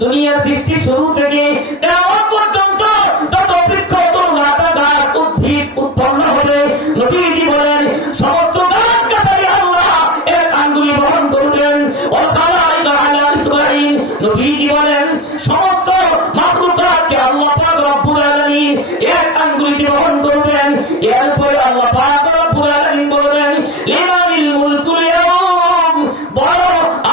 দুনিয়া সৃষ্টি শুরু থেকে কিয়ামত পর্যন্ত যত বৃক্ষ লতা গাছ উদ্ভিদ উৎপন্ন হবে, নবীজি বলেন সমস্ত গাছ গাছালি আল্লাহ এক আঙ্গুলি বহন করবেন। ওয়া খালাইকা আলা ইসরাইল, নবীজি বলেন সমস্ত মাখলুকাতকে আল্লাহ পাক রব্বুল আলামিন এক আঙ্গুলিতে বহন করবেন। এরপর আল্লাহ পাক রব্বুল আলামিন বলবেন লিমানিল মুলকুল ইয়াউম, বড়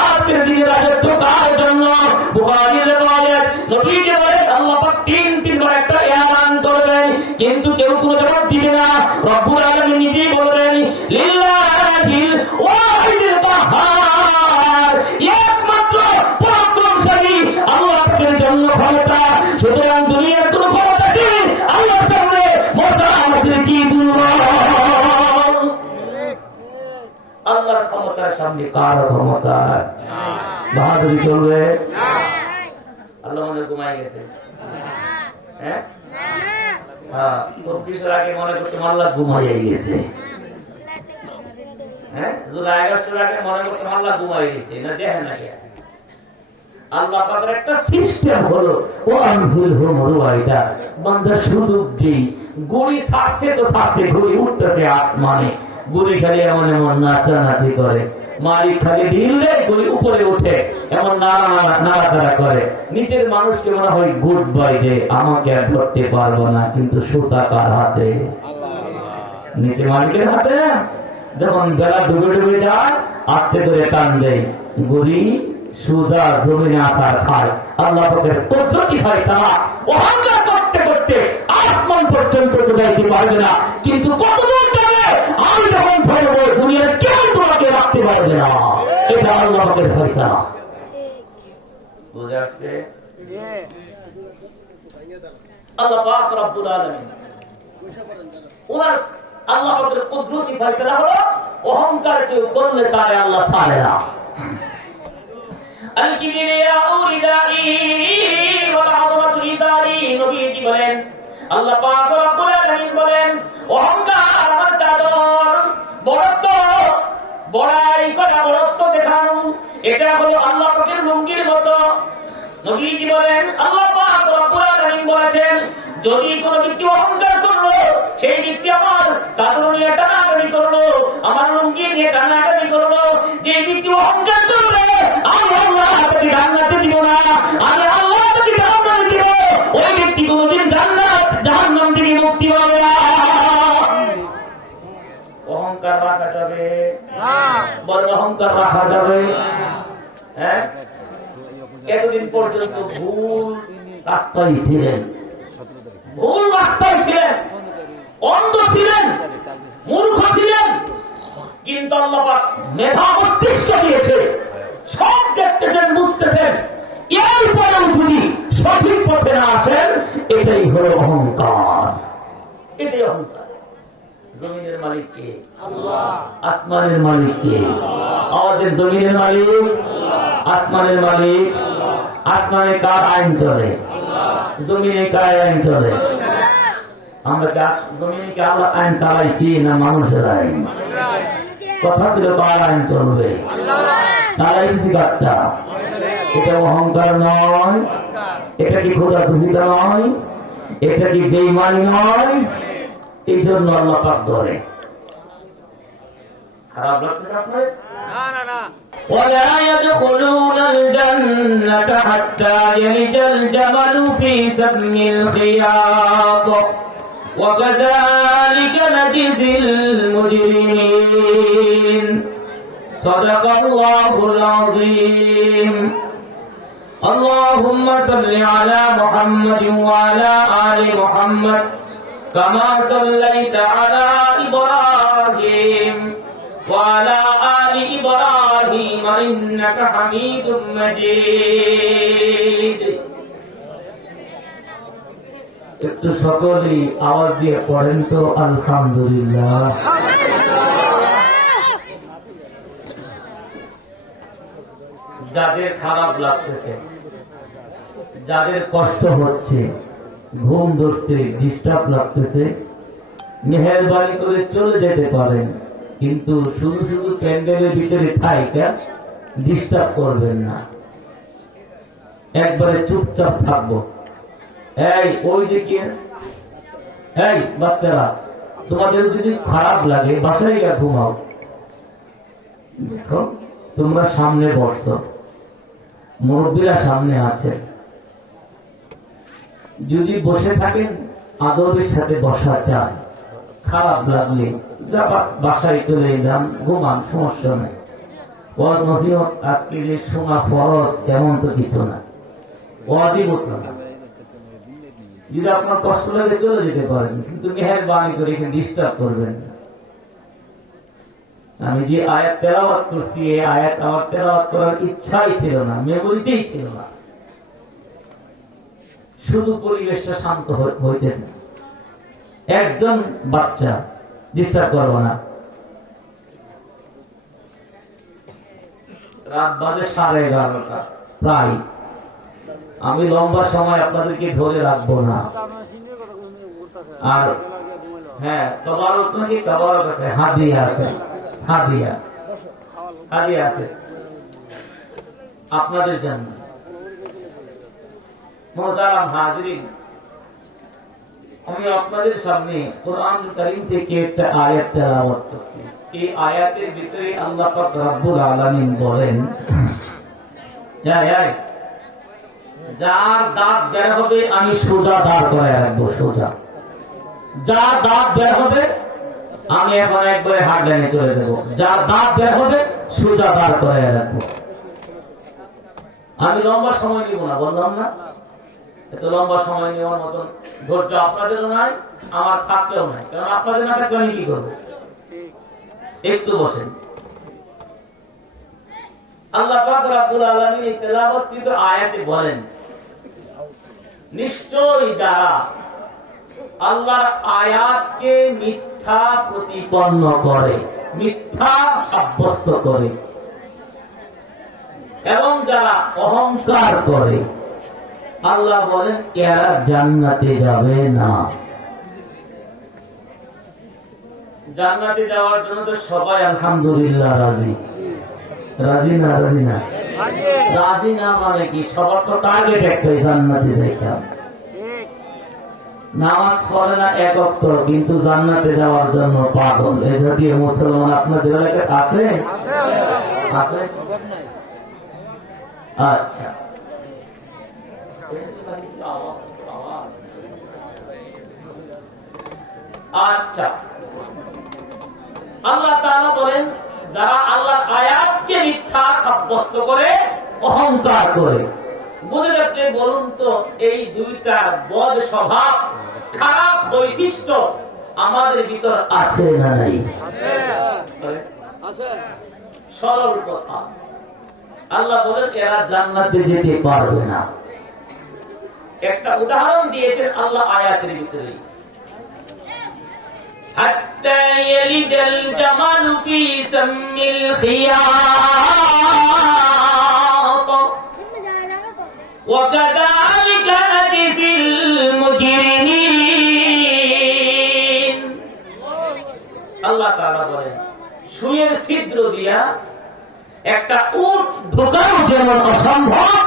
আজকের দিনে রাজত্ব কার জন্য? বুখারীর রিওয়ায়াত, নবীজি বলেন আল্লাহ পাক তিনবার একটা এলান করবেন, কিন্তু কেউ কোনো জবাব দিবে না। রব্বুল আলামিন নিজেই বলবেন লিল্লাহিল ওয়াহিদুল কাহ্হার, একমাত্র পরাক্রমশালী আল্লাহ পাকের জন্য ক্ষমতা। সুতরাং দুনিয়ার কোন ক্ষমতা কি আল্লাহর সামনে মশা আমাদের কি দুর্বল? আল্লাহর ক্ষমতার সামনে কার ক্ষমতা? বাহাদুরি চলবে? আল্লাহ মনে ঘুমাই গেছে? হ্যাঁ, 24-এর আগে মনে করতে আল্লাহ ঘুমাইয়ে গেছে। হ্যাঁ, জুলাই আগস্টের আগে মনে করতে আল্লাহ ঘুমাই গেছে না? দেখেন না কে আল্লাহ পাকের একটা সিস্টেম হলো ও আনহুল হুমরুয়াইদা, বান্দা সুযোগ দেই। গুড়ি ছাড়ছে তো ছাড়ছে, ঘুড়ি উঠতেছে আসমানে, গুড়ি খালি এমন এমন নাচানাচি করে, মালিক খালি ঢিল দেয়, গুড়ি উপরে উঠে এমন নাড়াচাড়া করে। নিচের মানুষকে মনে হয় গুড বাই দে, আমাকে আর ধরতে পারবো না, কিন্তু সুতা কার হাতে? নিচে মালিকের হাতে। যখন বেলা ডুবে ডুবে যায় আস্তে করে টান দেয়, গুড়ি সুজা জমিনে আসার খায়। আল্লাহ পাকের পদ্ধতি ফয়সালা অহংকার করতে করতে আসমান পর্যন্ত যাইতে পারবে না, কিন্তু কতদূর যাবে আমি যখন ধরবো দুনিয়ার কেউ তোমাকে রাখতে পারবে না। এটা আল্লাহ পাকের ফয়সালা। বুঝে আসছে? আল্লাহ পাক রব্বুল আলামিন ওনার আল্লাহ পাকের পদ্ধতি ফয়সালা হলো অহংকার কেউ করলে তারে আল্লাহ ছাড়ে না। আল কিবরিয়াউ রিদাই ওয়াল আযমাতু ইদারি, নবীজি বলেন আল্লাহ পাক রব্বুল আলামিন বলেন অহংকার আমার চাদর, বড়ত্ব বড়াই করা, বড়ত্ব দেখানো, এটা হলো আল্লাহ পাকের লুঙ্গির মতো। নবীজি বলেন আল্লাহ পাক রব্বুল আলামিন বলেছেন যদি কোন ব্যক্তি অহংকার করলো, সেই ব্যক্তি আমার চাদর নিয়ে টানাটানি করলো, আমার লুঙ্গি নিয়ে টানাটানি করলো, যে ব্যক্তি অহংকার করবে আমি আল্লাহ তাকে জান্নাতে দিব না, আমি আল্লাহ তাকে জাহান্নামে দিব, ওই ব্যক্তি কোনদিন জান্নাত জাহান্নাম থেকে মুক্তি পাবে না। অহংকার রাখা যাবে না? বড় অহংকার রাখা যাবে? হ্যাঁ, এতদিন পর্যন্ত ভুল রাস্তায় ছিলেন, ভুল রাস্তায় ছিলেন, অন্ধ ছিলেন, মূর্খ ছিলেন, কিন্তু আল্লাহ পাক মেধা মস্তিষ্ক দিয়েছে, সব দেখতেছেন, বুঝতেছেন। এরপরেও যদি সঠিক পথে না আসেন, এটাই হলো অহংকার। এটাই অহংকার। জমিনের মালিক কে? আল্লাহ। আসমানের মালিক কে? আমাদের জমিনের মালিক, আসমানের মালিক। আসমানে কার আইন চলে? জমিনে কার আইন চলে? আমরা জমিনে কি আল্লাহ আইন চালাইছি না মানুষের আইন? কথা ছিল কার আইন চলবে? চালাইছি কারটা? এটা অহংকার নয়, এটা কি খোদা দুহিতা নয়, এটা কি বেঈমানি নয়? এই জন্য আল্লাহ পাক ধরে। খারাপ লাগতেছে আপনার? না না না। ولا يدخلون الجنة حتى يلج الجمل في سم الخياط وكذلك نجزي المجرمين صدق الله العظيم اللهم صل على محمد وعلى آل محمد كما صليت على إبراهيم وعلى آل إبراهيم إنك حميد مجيد একটু সকলেই আওয়াজ দিয়ে পড়েন তো আলহামদুলিল্লাহ। যাদের খারাপ লাগতেছে, যাদের কষ্ট হচ্ছে, ঘুম ধরছে, ডিস্টার্ব লাগতেছে, মেহেরবানি করে চলে যেতে পারেন, কিন্তু শুধু শুধু প্যান্ডেলের ভিতরে থাইকা ডিস্টার্ব করবেন না। একবারে চুপচাপ থাকবো। এই ওই যে কি, এই বাচ্চারা, তোমাদের যদি খারাপ লাগে বাসায় গিয়ে ঘুমাও। দেখো তোমরা সামনে বসছো, মুরব্বীরা সামনে আছে, যদি বসে থাকেন আদবের সাথে বসা চায়, খারাপ লাগলে যা বাসায় চলে যান, ঘুমান, সমস্যা নেই। ওয়াজ নসিহত আজকে যে শোনা ফরজ এমন তো কিছু না, ওয়াজিব না। যদি আপনার কষ্ট লাগে চলে যেতে পারেন, কিন্তু মেহেরবানি করে এখানে ডিস্টার্ব করবেন না। আমি যে আয়াত তেলাওয়াত করছি, এই আয়াত আমার তেলাওয়াত করার ইচ্ছাই ছিল না, মেমোরিতেই ছিল না। শুধু পরিবেশটা শান্ত হইতেছে, একজন বাচ্চা ডিস্টার্ব করবো না। রাত বাজে 11:30 প্রায়। আমি লম্বা সময় আপনাদেরকে ধরে রাখবো না। আর হ্যাঁ, তবারক নাকি তবারক আছে, হাদিয়া আছে, হাদিয়া হাদিয়া আছে আপনাদের জন্য। মোহতারাম হাজিরিন, আমি আপনাদের সামনে কোরআন কারীম থেকে একটা আয়াত তেলাওয়াত করছি। এই আয়াতের ভিতরে আল্লাহ পাক রব্বুল আলামিন বলেন, যার দাঁত বের হবে আমি সোজা দাঁড় করে রাখবো, সোজা। যার দাঁত বের হবে আমি এখন একবারে হাত লাইনে চলে দেবো। যার দাঁত বের হবে সোজা দাঁড় করে রাখবো। আমি লম্বা সময় নিব না, বললাম না? এত লম্বা সময় নেওয়ার মতন ধৈর্য আপনাদেরও নাই, আমার থাকলেও নাই। কারণ আপনাদের না থাকলে আমি কি করবো? একটু বসেন। আল্লাহ পাক রব্বুল আলামিন এই তেলাওয়াতকৃত আয়াতে বলেন, নিশ্চয়ই যারা আল্লাহর আয়াতকে মিথ্যা প্রতিপন্ন করে, মিথ্যা সাব্যস্ত করে, এবং যারা অহংকার করে, আল্লাহ বলেন এরা জান্নাতে যাবে না। জান্নাতে যাওয়ার জন্য তো সবাই আলহামদুলিল্লাহ রাজি। রাজি না? রাজি না? রাজি না মানে কি? সবার তো টার্গেট একটাই, জান্নাতে যাইতাম। নামাজ পড়ে না এক ওয়াক্ত, কিন্তু জান্নাতে যাওয়ার জন্য পাগল। এই জাতীয় মুসলমান আপনাদের এলাকায় আছে? আছে? আচ্ছা, আচ্ছা। আল্লাহ তাআলা বলেন, যারা আল্লাহর আয়াতকে মিথ্যা সাব্যস্ত করে, অহংকার করে। বুঝে আপনি বলুন তো, এই দুইটা বদ স্বভাব, খারাপ বৈশিষ্ট্য আমাদের ভিতর আছে না নাই? আছে। সরল কথা। আল্লাহ বলেন এরা জান্নাতে যেতে পারবে না। একটা উদাহরণ দিয়েছেন আল্লাহ আয়াতের ভিতরে, হাত্তা ইয়ালিজাল জামালু ফি সাম্মিল খিয়াত ওয়া কাযালিকা নাজিল মুজরিমিন। আল্লাহ তাআলা বলেন, সুইয়ের ছিদ্র দিয়া একটা উট ঢোকানো যেমন অসম্ভব,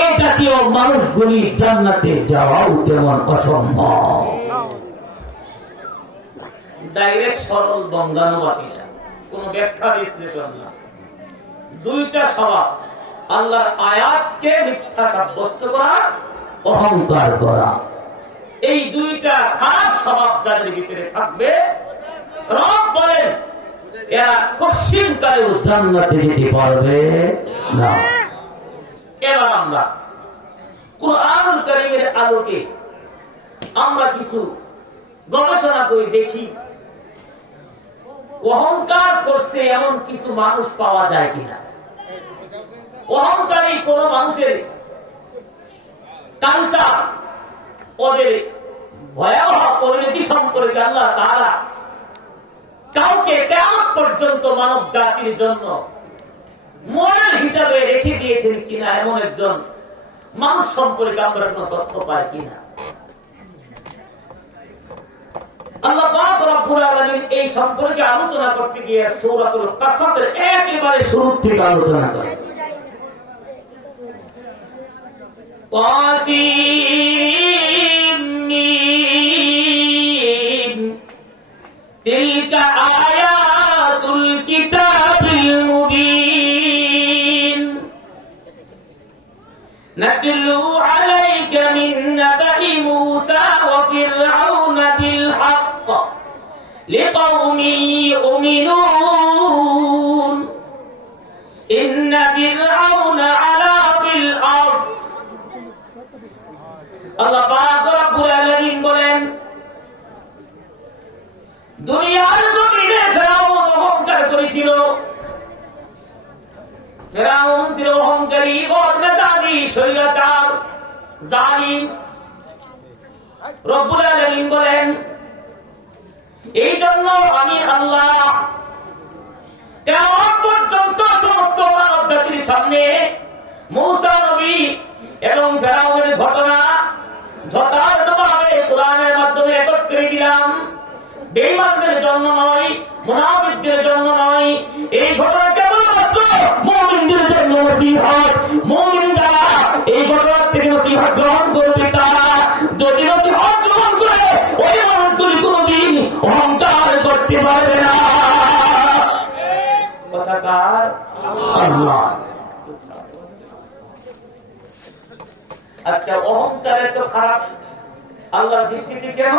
এই জাতীয় মানুষগুলি জান্নাতে যাওয়াও তেমন অসম্ভব। ডাইরেক্ট সরল বঙ্গানুবাদিতা, কোন ব্যাখ্যা বিশ্লেষণ না। দুইটা স্বভাব, আল্লাহর আয়াতকে মিথ্যা সাব্যস্ত করা, অহংকার করা। এই দুইটা খারাপ স্বভাব যাদের ভিতরে থাকবে, রব বলেন এরা কঠিন কালেও জান্নাতে যেতে পারবে না। এবার আমরা কুরআন কারীমের আলোকে আমরা কিছু গবেষণা করে দেখি, অহংকার করছে এমন কিছু মানুষ পাওয়া যায় কিনা। অহংকারী কোন মানুষের কালচার, ওদের ভয়াবহ পরিণতি সম্পর্কে আল্লাহ তাআলা কাউকে কিয়ামত পর্যন্ত মানব জাতির জন্য মডেল হিসাবে রেখে দিয়েছেন কিনা, এমন একজন মানুষ সম্পর্কে আমরা কোন তথ্য পাই কিনা। আল্লাহ পাক রব্বুল আলামিন এই সম্পর্কে আলোচনা করতে গিয়ে সূরাতুল কাসাসের একেবারে শুরু থেকে আলোচনা করেন। তাসিম মিম তিলকা আয়াতুল কিতাবিল মুবিন নাতলু আলাইকা মিন নাবাই মূসা ওয়া ফিরআউনা বিল হক্ক লিকাওমিন ইউমিনুন ইন্না ফিরআউনা আলা ফিল আরদ। আল্লাহ পাক রব্বুল আলামিন বলেন, দুনিয়ার জমিনে ফেরাউন অহংকার করেছিল। ফেরাউন ছিল অহংকারী, বদমেজাজি, স্বৈরাচার, জালিম। রব্বুল আলামিন বলেন, এই জন্য আমি আল্লাহ কিয়ামত পর্যন্ত সমস্ত মানব জাতির সামনে মূসা নবী এবং ফেরাউনের ঘটনা যথাযথভাবে কোরআনের মাধ্যমে রেকর্ড করে দিলাম। বেঈমানদের জন্য নয়, মুনাফিকদের জন্য নয়। এই ঘটনা কেবলমাত্র মুমিনদের জন্য নসিহত। মুমিন যারা এই ঘটনা থেকে নসিহত গ্রহণ করবে, তারা যদি নসিহত গ্রহণ করে ওই মানুষগুলি কোনোদিন অহংকার করতে পারবে না। কথাকার আল্লাহ। আচ্ছা, অহংকারের তো খারাপ আল্লাহর দৃষ্টিতে কেন?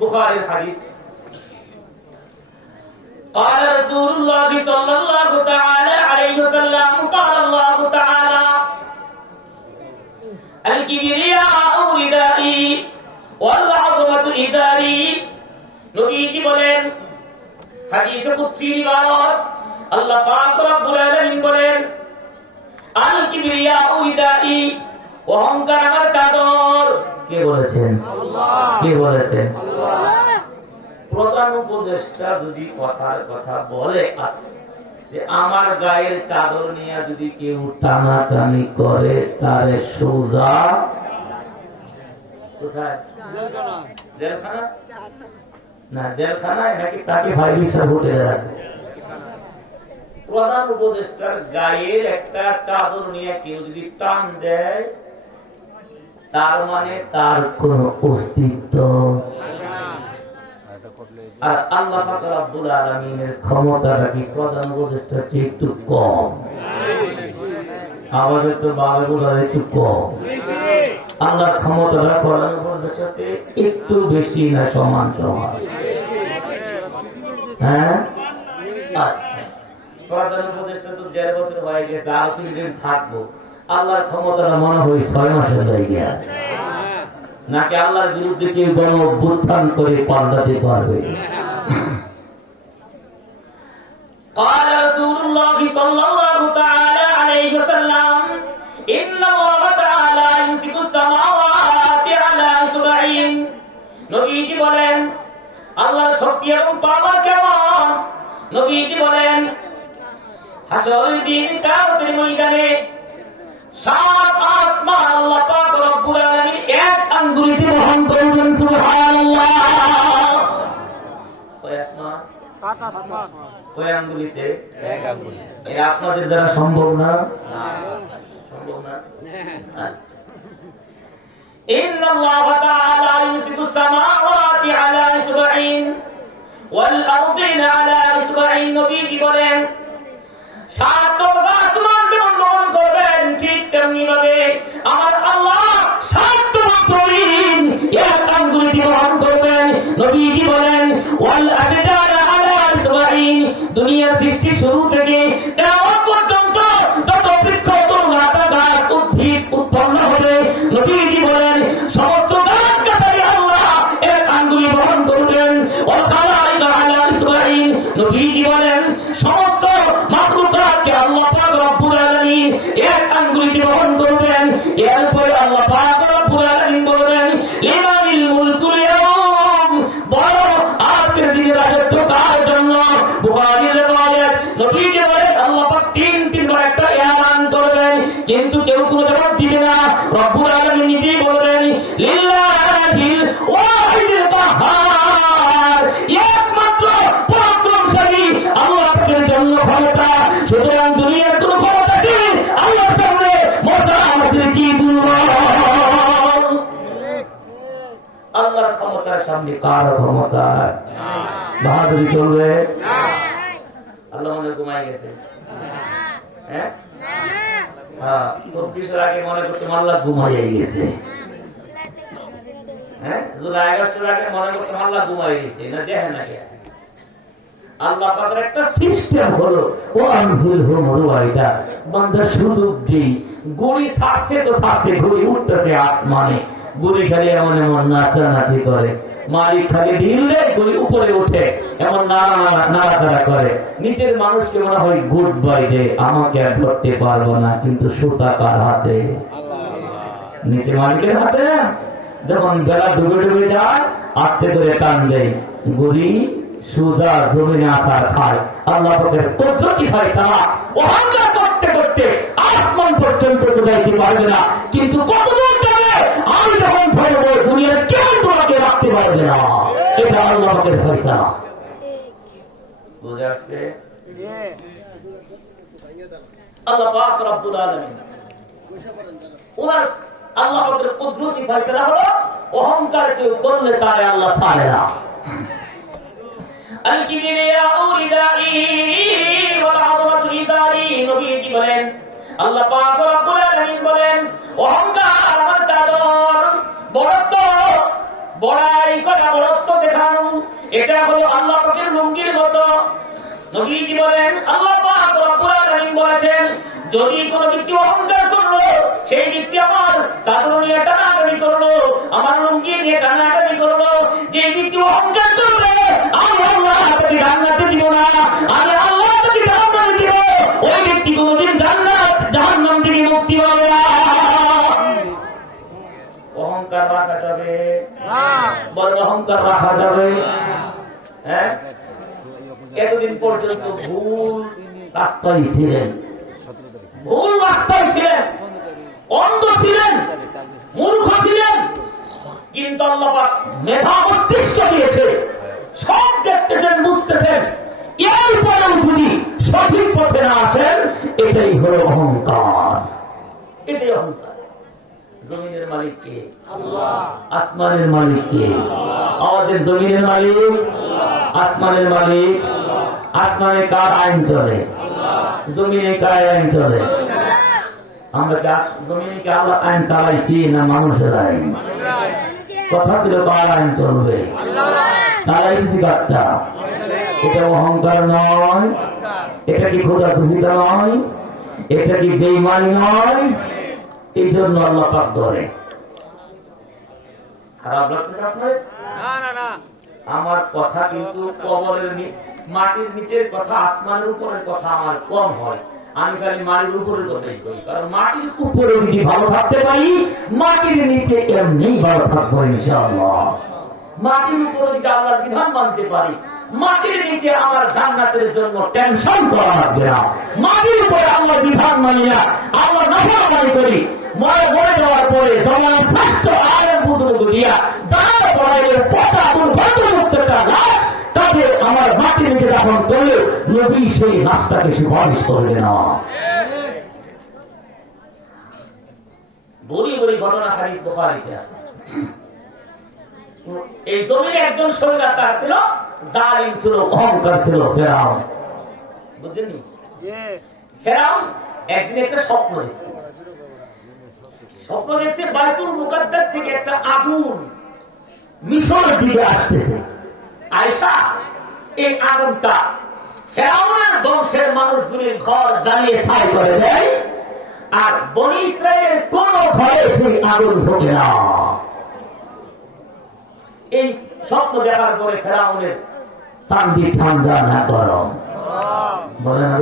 বুখারীর হাদিস, قال رسول الله صلى الله تعالى عليه وسلم قال الله تعالى الكبرياء ردائي والعظمة إزاري। নবীজি বলেন, হাদিসে কুদসি রিওয়ায়াত, আল্লাহ পাক রব্বুল আলামিন বলেন, আল কিবরিয়াউ রিদাই, অহংকার আমার চাদর। কে বলেছেন? আল্লাহ। কে বলেছেন? আল্লাহ। প্রধান উপদেষ্টা যদি কথার কথা বলে যে আমার গায়ের চাদর নিয়ে যদি কেউ টানাটানি করে, তারে সোজা কোথায়? জেলখানা না, জেলখানায় নাকি তাকে 5 স্টার হোটেলে রাখবে। প্রধান উপদেষ্টার গায়ের একটা চাদর নিয়ে কেউ যদি টান দেয়, তার মানে তার কোন অস্তিত্ব। আর আল্লাহ পাক রব্বুল আলামিনের ক্ষমতাটা কি প্রধান উপদেষ্টার চেয়ে একটু কম? আমাদের তো বাংলাদেশ একটু কম। আল্লাহর ক্ষমতাটা প্রধান উপদেষ্টার চেয়ে একটু বেশি না সমান সমান? হ্যাঁ, আচ্ছা। প্রধান উপদেষ্টা তো 1.5 বছর হয়ে গেছে, আর 3 দিন থাকবো। আল্লাহর ক্ষমতাটা মনে হয় 6 মাসের জায়গা আছে। নাকি আল্লাহর বিরুদ্ধে কেউ গণ অভ্যুত্থান করে পাল্টাতে পারবে? قال رسول الله صلى الله تعالى عليه وسلم إن الله تعالى يمسك السماوات على إصبعين। নবীজি বলেন, আল্লাহর শক্তি এবং পাওয়ার কেমন? নবীজি বলেন, হাসরের দিন কিয়ামতের ময়দানে 7 আসমান আল্লাহ পাক রব্বুল আলামিন এক আঙ্গুলিতে বহন করবেন। সুবহানাল্লাহ। কয় আসমান? 7 আসমান। কয় আঙ্গুলিতে? এক আঙ্গুলি। এটা আপনাদের দ্বারা সম্ভব না? না, সম্ভব না। আচ্ছা, ইন্নাল্লাহ তাআলা ইউমসিকু সামাওয়াতি আলা ইসবাইন ওয়াল আরদিনা আলা ইসবাইন। নবীজি বলেন, 7 আসমান যেমন বহন করবেন, ঠিক তেমনি ভাবে আমার আল্লাহ 7 জমিন এক আঙ্গুলিতে বহন করবেন। নবীজি বলেন, ওয়াল আশজারা আলা ইসবাইন। দুনিয়া সৃষ্টি শুরু থেকে কিয়ামত পর্যন্ত যত বৃক্ষ, তরুলতা, গাছ, উদ্ভিদ উৎপন্ন হবে, নবীজি বলেন সমস্ত গাছ গাছালি আল্লাহ এক আঙ্গুলি বহন করবেন। ওয়াল খালাইকা আলা ইসবাইন। নবীজি বলেন সমস্ত মাখলুকাতকে আল্লাহ পাক রব্বুল আলামিন এক আঙ্গুলিতে বহন করবেন। এরপরে আল্লাহ পাক রব্বুল আলামিন বলবেন, লিমানিল মুলকুল ইয়াউম। বড় আজকের দিনে রাজত্ব কার জন্য? বুখারীর রিওয়ায়াত। নবীজি বলেন, আল্লাহ পাক 3 বার একটা এলান করবেন, কিন্তু কেউ কোনো জবাব দিবে না। রব্বুল আলামিন নিজেই বলবেন, লিল্লাহিল ওয়াহিদুল কাহ্হার। একমাত্র পরাক্রমশালী আল্লাহ পাকের জন্য ক্ষমতা। সুতরাং দুনিয়ার কোন ক্ষমতা কি আল্লাহর সামনে? মশা আমাদের কি দুর্বল। আপনি কার ক্ষমতায়? বাহাদুরি চলবে? আল্লাহ মনে ঘুমাই গেছে। হ্যাঁ, 24 আগে মনে করতে আল্লাহ ঘুমাইয়ে গেছে। হ্যাঁ, জুলাই আগস্টের আগে মনে করতে আল্লাহ ঘুমাই গেছে। না দেখেন না আল্লাহ পাকের একটা সিস্টেম হলো ও আনহিল হুমরুয়াইদা বান্দা সুযোগ দেই। গুড়ি ছাড়ছে তো ছাড়ছে, ঘুড়ি উঠতেছে আসমানে, গুড়ি খালি এমন এমন নাচানাচি করে, মালিক খালি ঢিল দেয়, গুড়ি উপরে উঠে এমন নাড়াচাড়া করে। নিচের মানুষকে মনে হয় গুড বাই দে, আমাকে আর ধরতে পারবো না, কিন্তু সুতা কার হাতে? নিচের মালিকের হাতে। যখন বেলা ডুবে ডুবে যায় আস্তে করে টান দেয়, গুড়ি সুজা জমিনে আসার খায়। আল্লাহ পাকের কুদরতি ফয়সালা অহংকার করতে করতে আসমান পর্যন্ত যাইতে পারবে না, কিন্তু কতদূর যাবে আমি যখন ধরবো দুনিয়ার কেউ তোমাকে রাখতে পারবে না। এটা আল্লাহ পাকের ফয়সালা। বুঝে আসছে? আল্লাহ পাক রব্বুল আলামিন ওনার আল্লাহ পাকের কুদরতি ফয়সালা হলো অহংকার কেউ করলে তারে আল্লাহ ছাড়ে না। আল-কিবরিয়াউ রিদাই ওয়াল আযমাতু ইজারি, নবীজি বলেন, আল্লাহ পাক রব্বুল আলামিন বলেন, অহংকার আমার চাদর, বড়ত্ব বড়াই করা, বড়ত্ব দেখানো, এটা হলো আল্লাহ পাকের লুঙ্গির মতো। নবীজি বলেন, আল্লাহ পাক রব্বুল আলামিন বলেছেন, যদি কোনো ব্যক্তি অহংকার করলো, সেই ব্যক্তি আমার চাদর নিয়ে টানাটানি করলো, আমার লুঙ্গি নিয়ে টানাটানি করলো, যে ব্যক্তি অহংকার করবে আমি আল্লাহ তাকে জান্নাতে দিব না, আমি আল্লাহ তাকে জাহান্নামে দিব, ওই ব্যক্তি কোনোদিন জান্নাত জাহান্নাম থেকে মুক্তি পাবে না। অহংকার রাখা যাবে না, বড় অহংকার রাখা যাবে। হ্যাঁ, এতদিন পর্যন্ত ভুল রাস্তায় ছিলেন, ভুল রাস্তায় ছিলেন, অন্ধ ছিলেন, মূর্খ ছিলেন, কিন্তু আল্লাহ পাক মেধা মস্তিষ্ক দিয়েছে, সব দেখতেছেন, বুঝতেছেন। এরপরেও যদি সঠিক পথে না আসেন, এটাই হলো অহংকার, এটাই অহংকার। জমিনের মালিক কে? আল্লাহ। আসমানের মালিক কে? আমাদের জমিনের মালিক, আসমানের মালিক। আসমানে কার আইন চলে? জমিনে কার আইন চলে? আমরা জমিনে কি আল্লাহ আইন চালাইছি না মানুষের আইন? কথা ছিল কার আইন চলবে, চালাইছি কারটা। এটা অহংকার নয়, এটা কি খোদা দুহিতা নয়, এটা কি বেঈমানি নয়। এই জন্য আল্লাহ পাক ধরে। খারাপ লাগতেছে আপনার? আমার কথা কিন্তু কবরের মাটির নিচের কথা, আসমানের উপরের কথা আমার কম হয়। আমি খালি মাটির উপরের কথাই করি, কারণ মাটির উপরে যদি ভালো থাকতে পারি, মাটির নিচে এমনি ভালো থাকবো ইনশাআল্লাহ। মাটির উপরে যদি আল্লাহর বিধান মানতে পারি, মাটির নিচে আমার জান্নাতের জন্য টেনশন করা লাগবে না। মাটির উপরে আল্লাহর বিধান মানি না, আল্লাহ নাফরমানি করি, মরে যাওয়ার পরে জমান শ্রেষ্ঠ আলেম বুজুর্গ দিয়া যারা পড়াইলে পচা দুর্গন্ধযুক্ত একটা লাশ তাকে আমার মাটির নিচে দাফন করলে নবী সেই লাশটাকে সুপারিশ করবে না। বড়ি বড়ি ঘটনা হাদিস বুখারীতে আছে। এই জমিনে একজন স্বৈরাচার ছিল, জালিম ছিল, অহংকার ছিল, ফেরাউন। বুঝলেন? ফেরাউন একদিন একটা স্বপ্ন দেখছে। স্বপ্ন দেখছে বাইতুল মুকাদ্দাস থেকে একটা আগুন মিশরের দিকে আসতেছে। আয়েশা, এই আগুনটা ফেরাউনের বংশের মানুষগুলির ঘর জ্বালিয়ে ছাই করে দেয়, আর বনী ইসরায়েলের কোন ঘরে সেই আগুন ঢোকে না। এই স্বপ্ন দেখার পরে ফেরাউনের চান্দি ঠান্ডা না গরম, বলে না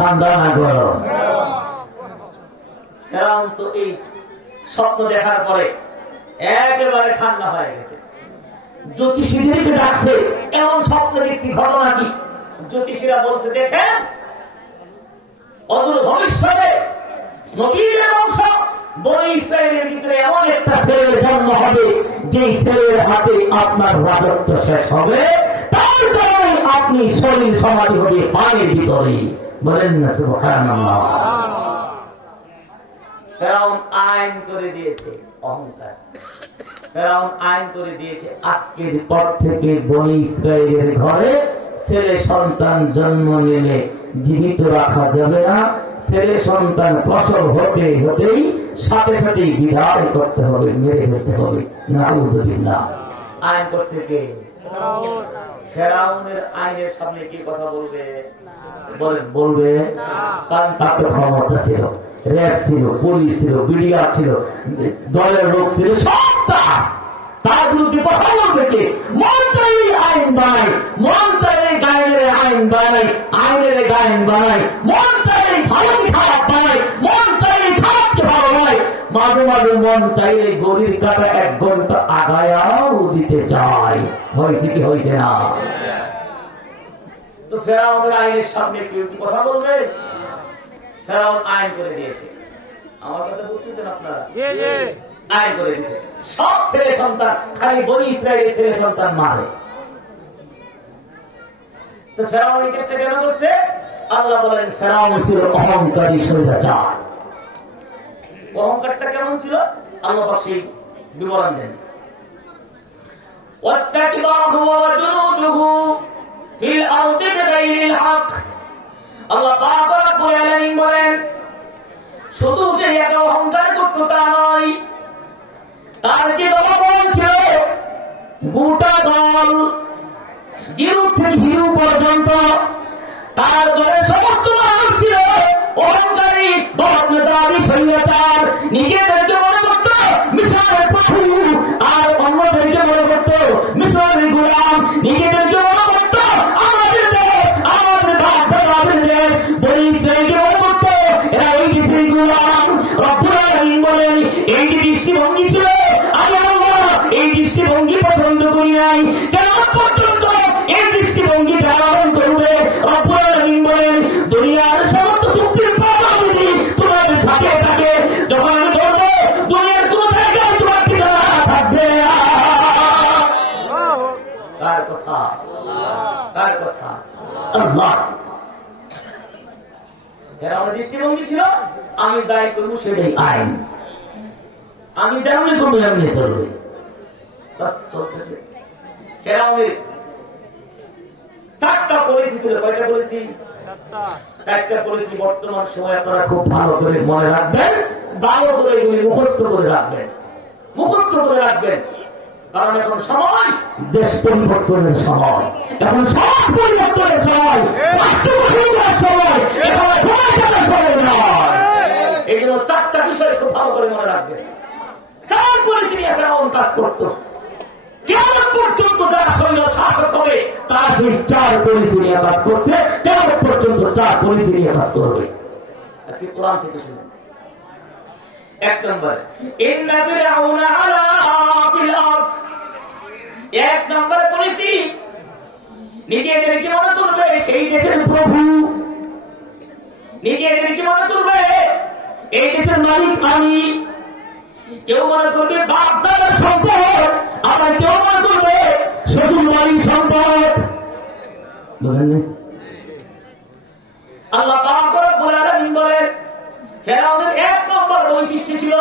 ঠান্ডা না গরম। ফেরাউন তো এই স্বপ্ন দেখার পরে একেবারে ঠান্ডা হয়ে গেছে। জ্যোতিষীদেরকে ডাকছে, এমন স্বপ্ন দেখছি, ঘটনা কি? জ্যোতিষীরা বলছে, দেখেন অদূর ভবিষ্যতে নবীদের বংশ বনী ইসরায়েলের ভিতরে এমন একটা ছেলের জন্ম হবে, যে ছেলের হাতে আপনার রাজত্ব শেষ হবে, তার কারণে আপনি শরীর সমাধি হবে পানির ভিতরে। বলেন না সুবহানাল্লাহ। ফেরাউন আইন করে দিয়েছে অহংকার। ফেরাউন আইন করে দিয়েছে আজকের পর থেকে বনি ইসরায়েলের ঘরে ছেলে সন্তান জন্ম নিলে জীবিত রাখা যাবে না, ছেলে সন্তান প্রসব হতে হতেই সাথে সাথেই বিদায় করতে হবে, মেরে ফেলতে হবে। নাউযুবিল্লাহ। আইন করছে কে? ফেরাউনের আইনের সামনে কি কথা বলবে? বলবে? কারণ তার তো ক্ষমতা ছিল, র্যাব ছিল, পুলিশ ছিল, বিডিআর ছিল, দলের লোক ছিল, সব তার বিরুদ্ধে কথা বলবে কে? মন্ত্রী আইন বানায়, মন্ত্রী গায়ের আইন বানায়, আইনের গায়েন বানায়, মন্ত্রী ভালো খারাপ বানায়, মন্ত্রী খারাপকে ভালো হয়। মাঝে মাঝে মন চাইলে গরির কাটা 1 ঘন্টা আগায়াও দিতে চায়। হয়েছে কি হয়েছে না? তো ফেরাউনের আইনের সামনে কেউ কি কথা বলবে? ফেরাউন আইন করে দিয়েছে। আমার কথা বুঝতেছেন আপনারা? আইন করে দিয়েছে সব ছেলে সন্তান খালি বনি ইসরায়েলের ছেলে সন্তান মারে। তো ফেরাউন এই চেষ্টা কেন করছে? আল্লাহ বলেন ফেরাউন ছিল অহংকারী স্বৈরাচার। অহংকারটা কেমন ছিল আল্লাহ পাক সেই বিবরণ দেন। ওয়াস্তাকবারা হুয়া ওয়া জুনুদুহু ফিল আরদি বিগাইরিল হক। আল্লাহ পাক রব্বুল আলামিন বলেন শুধু সে এত অহংকার করতো তা নয়, তার যে দলবল ছিল গোটা দল, জিরু থেকে হিরু পর্যন্ত তার দলের সমস্ত মানুষ ছিল অহংকারী, বদমেজাজি, স্বৈরাচার। নিজেদেরকে মনে করত মিশরের প্রভু, আর অন্যদেরকে মনে করত মিশরের গোলাম। নিজেদেরকে মনে করত আমাদের দেশ, আমাদের আমাদের দেশ। বনি ইসরায়েলকে মনে করত এরা এই দেশের গোলাম। রব্বুল আলামিন বলেন এই যে দৃষ্টিভঙ্গি ছিল আমি আল্লাহ এই দৃষ্টিভঙ্গি পছন্দ করি নাই। কেমন পর্যন্ত এই দৃষ্টিভঙ্গি ধারণ করবে? রব্বুল আলামিন বলেন দুনিয়ার সমস্ত সুপ্রিম পাওয়ার যদি তোমাদের সাথে থাকে, যখন আমি ধরবো দুনিয়ার কোন জায়গায় তোমার ঠিকানা থাকবে না। কার কথা? কার কথা? আল্লাহ। এরা আমার দৃষ্টিভঙ্গি ছিল আমি যাই করবো সেটাই আইন, আমি যেমনই করবো এমনি চলবে। বাস চলতেছে। ফেরাউনের 4টা পলিসি ছিল। কয়টা পলিসি? 4টা পলিসি। বর্তমান সময় আপনারা খুব ভালো করে মনে রাখবেন, ভালো করে এগুলি মুখস্থ করে রাখবেন, মুখস্থ করে রাখবেন। কারণ এখন সময় দেশ পরিবর্তনের সময়, এখন সমাজ পরিবর্তনের সময়, রাষ্ট্র গঠনের সময়, এখন ক্ষমতার সময় নয়। এই জন্য 4টা বিষয় খুব ভালো করে মনে রাখবেন। 4 পলিসি নিয়ে ফেরাউন কাজ করতো। কেমন পর্যন্ত যারা শৈল শাসক হবে তারা সেই 4 পলিসি নিয়ে কাজ করছে। কেমন পর্যন্ত 4 পলিসি নিয়ে কাজ করবে। আজকে কোরআন থেকে শুনুন। 1 নম্বর ইন্না ফিরআউনা আলা ফিল আরদ। 1 নম্বর পলিসি নিজেদেরকে মনে করবে সেই দেশের প্রভু, নিজেদেরকে মনে করবে এই দেশের মালিক আমি। কেউ মনে করবে বাপ দাদার সম্পদ, আবার কেউ মনে করবে শ্বশুর বাড়ির সম্পদ। আল্লাহ পাক রব্বুল আলামিন বলেন ফেরাউনের 1 নম্বর বৈশিষ্ট্য ছিল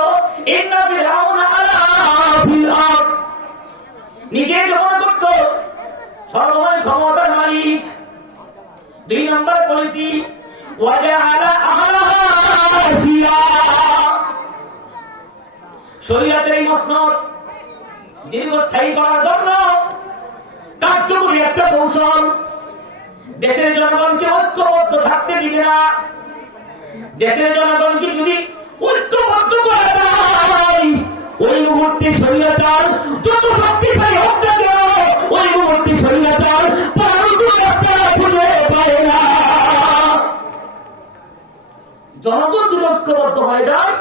ইন্না ফিরআউনা আলা ফিল আরদ। নিজেকে মনে করত সর্বময় ক্ষমতার মালিক। 2 নম্বর পলিসি ওয়াজআলা আহলাহা শিয়া। শরীয়তের এই মসনদ দীর্ঘস্থায়ী করার জন্য কার্যকরী একটা কৌশল। দেশের জনগণকে ঐক্যবদ্ধ থাকতে দিবে না। দেশের জনগণকে যদি ঐক্যবদ্ধ করা যায় ওই মুহূর্তে স্বৈরাচার যত শক্তিশালী হোক না কেন, ওই মুহূর্তে স্বৈরাচার খুঁজে পায় না। জনগণ যদি ঐক্যবদ্ধ হয়ে যায়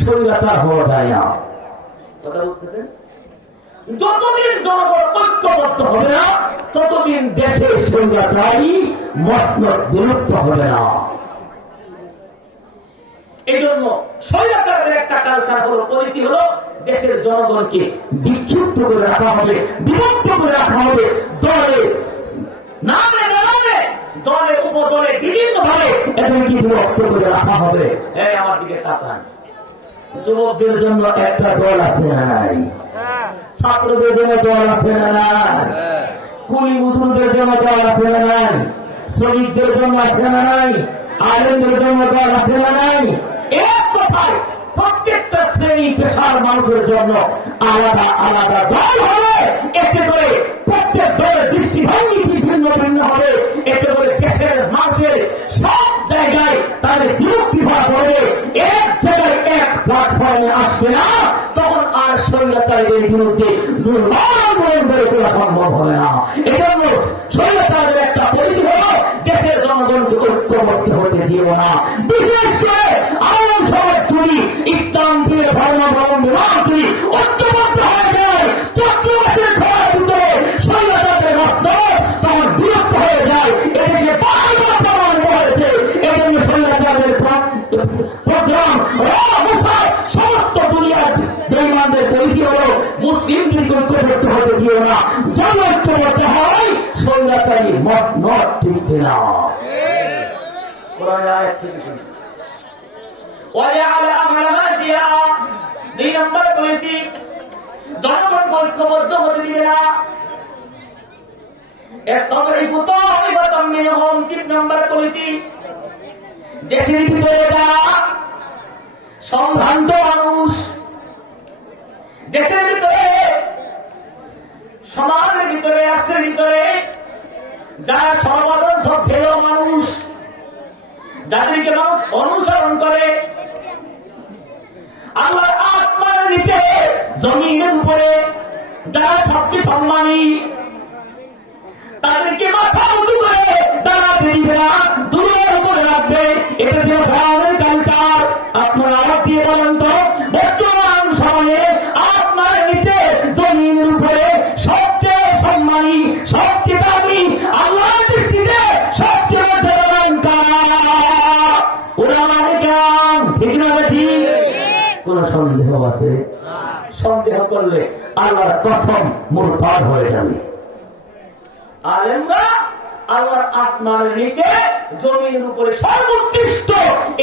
স্বৈরাচার হওয়া যায় না। কথা বুঝতেছেন? যতদিন জনগণ ঐক্যবদ্ধ হবে না ততদিন দেশের স্বৈরাচারী মসনদ বিলুপ্ত হবে না। এই জন্য স্বৈরাচারের একটা কালচার হলো, পলিসি হলো দেশের জনগণকে বিক্ষিপ্ত করে রাখা হবে, বিভক্ত করে রাখা হবে। দলে নামে নামে দলে উপদলে বিভিন্ন ভাবে এদেরকে বিভক্ত করে রাখা হবে। এই আমার দিকে তাকান। যুবকদের জন্য একটা দল আছে না নাই? ছাত্রদের জন্য দল আছে না নাই? কুলি মজুরদের জন্য দল আছে না নাই? শ্রমিকদের জন্য আছে না নাই? আলেমদের জন্য দল আছে না নাই? এক কথায় প্রত্যেকটা শ্রেণী পেশার মানুষের জন্য আলাদা আলাদা দল হবে। এতে করে প্রত্যেক দলের দৃষ্টিভঙ্গি ভিন্ন ভিন্ন হবে। এতে করে দেশের মানুষের সব জায়গায় তাদের বিরক্তি ভাব হবে। এক জায়গায় এক প্ল্যাটফর্মে আসবে না, তখন আর স্বৈরাচারীদের বিরুদ্ধে দুর্বল আন্দোলন গড়ে তোলা সম্ভব হবে না। এজন্য স্বৈরাচারের একটা পরিচয় হলো দেশের জনগণকে ঐক্যবদ্ধ হতে দিও না। বিশেষ করে আওয়ামী সমাজ যদি ইসলাম দিয়ে ধর্মাবলম্বী যদি ঐক্যবদ্ধ হয়ে যায়, চক্রবাসের ঘরের ভিতরে স্বৈরাচারের রাস্তায় তখন বিরক্ত হয়ে যায়। এদেশে বারবার প্রমাণ হয়েছে। এজন্য স্বৈরাচারের প্রোগ্রাম সমস্ত দুনিয়ার বেঈমানদের পরিচয় হলো মুসলিমদেরকে ঐক্যবদ্ধ হতে দিও না। যদি ঐক্যবদ্ধ হয় স্বৈরাচারী মসনদ টিকবে না। কোরআন আয়াত থেকে শুনুন। ওয়াজআলা আমরানা জিয়া, 2 নম্বর করেছি জনগণকে ঐক্যবদ্ধ হতে দিবে না। ইস্তাগরিফু তাইবাতাম মিনহুম, 3 নম্বর করেছি দেশের ভিতরে যারা সম্ভ্রান্ত মানুষ, দেশের ভিতরে সমাজের ভিতরে রাষ্ট্রের ভিতরে যারা সর্বদল শ্রদ্ধেয় মানুষ, যাদেরকে মানুষ অনুসরণ করে, আল্লাহর আসমানের নিচে জমিনের উপরে যারা সবচেয়ে সম্মানী, তাদেরকে মাথা উঁচু করে দাঁড়াতে দিবে না, দূরের উপরে রাখবে। এটা ছিল ফেরাউনের কালচার। আপনারা আওয়াজ দিয়ে বলেন তো, বর্তমান সময়ে আসমানের নিচে জমিনের উপরে সবচেয়ে সম্মানী, সবচেয়ে দামি, আল্লাহর দৃষ্টিতে সবচেয়ে মর্যাদাবান কারা? উলামায়ে কেরাম, ঠিক না ঠিক? কোন সন্দেহ আছে? সন্দেহ করলে আল্লাহর কসম মুরতাদ হয়ে যাবে। আলেমরা আল্লাহর আসমানের নিচে জমিনের উপরে সর্বোৎকৃষ্ট,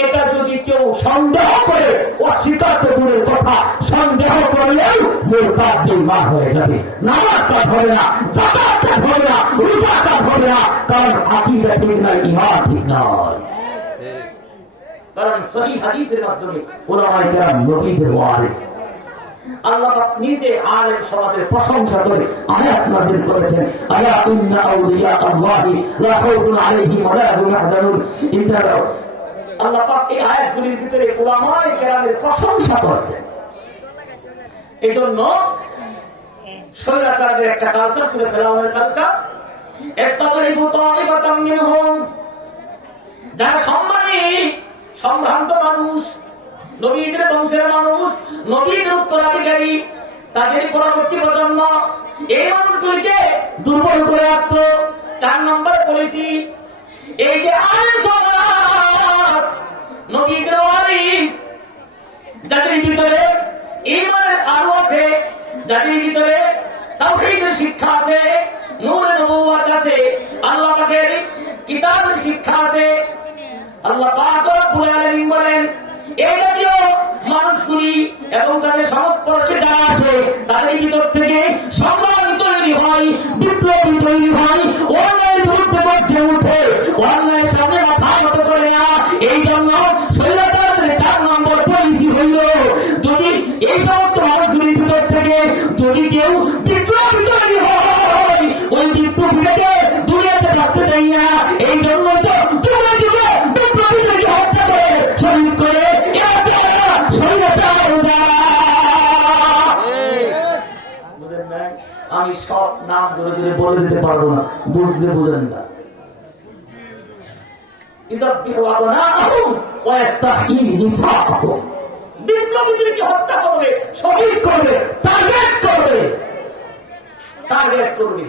এটা যদি কেউ সন্দেহ করে, অস্বীকার তো দূরের কথা, সন্দেহ করলেও মুরতাদ বেঈমান হয়ে যাবে। নামাজ কাজ হবে না, যাকাত কাজ হবে না, রোজা কাজ হবে না, কারণ আকীদা ঠিক নয়, ঈমান ঠিক নয়। কারণ সহিহ হাদিসের মাধ্যমে উলামায়ে কেরাম নবীদের ওয়ারিস। আল্লাহ পাক নিজে আলেম সমাজের প্রশংসা করে আয়াত নাযিল করেছেন, আলা ইন্না আউলিয়া আল্লাহি লা খাউফুন আলাইহিম ওয়া লা হুম ইয়াহজানুন। আল্লাহ পাক এই আয়াতগুলির ভিতরে উলামায়ে কেরামের প্রশংসা করেছেন। এজন্য স্বৈরাচারদের একটা কালচার ছিল, ফেরাউনের কালচার। ইস্তাগরিফু তাইবাতাম মিনহুম, যারা সম্মানী, সম্ভ্রান্ত মানুষ, নবীদের বংশের মানুষ, নবীদের উত্তরাধিকারী, তাদের পরবর্তী প্রজন্ম, এই মানুষগুলিকে দুর্বল করে রাখতো। 4 নম্বর পলিসি, এই যে আলেম সমাজ, নবীদের ওয়ারিস, যাদের ভিতরে ঈমানের আলো আছে, যাদের ভিতরে তাওহীদের শিক্ষা আছে, নূরে নবুয়ত আছে, আল্লাহ পাকের কিতাবের শিক্ষা আছে। আল্লাহ পাক রব্বুল আলামিন বলেন, এই জাতীয় মানুষগুলি এবং তাদের সংস্পর্শে যারা আছে, তাদের ভিতর থেকে সংগ্রাম তৈরি হয়, বিপ্লবী তৈরি হয়, অন্যায়ের বিরুদ্ধে গর্জে উঠে, অন্যায়ের সামনে মাথা নত করে না। এই জন্য স্বৈরাচারের 4 নম্বর পলিসি হইল, যদি এই সমস্ত মানুষগুলির ভিতর থেকে যদি কেউ বিপ্লবী তৈরি হয়, ওই বিপ্লবীটাকে দুনিয়াতে থাকতে চাই না। এই জন্য তো যুগে যুগে বিপ্লবীদেরকে হত্যা করে, শহীদ করে আমি সব নাম ধরে ধরে বলে দিতে পারবো না, বুঝলে বুঝেন না। বিপ্লবীদেরকে হত্যা করবে, শহীদ করবে, টার্গেট করবে, টার্গেট করবে।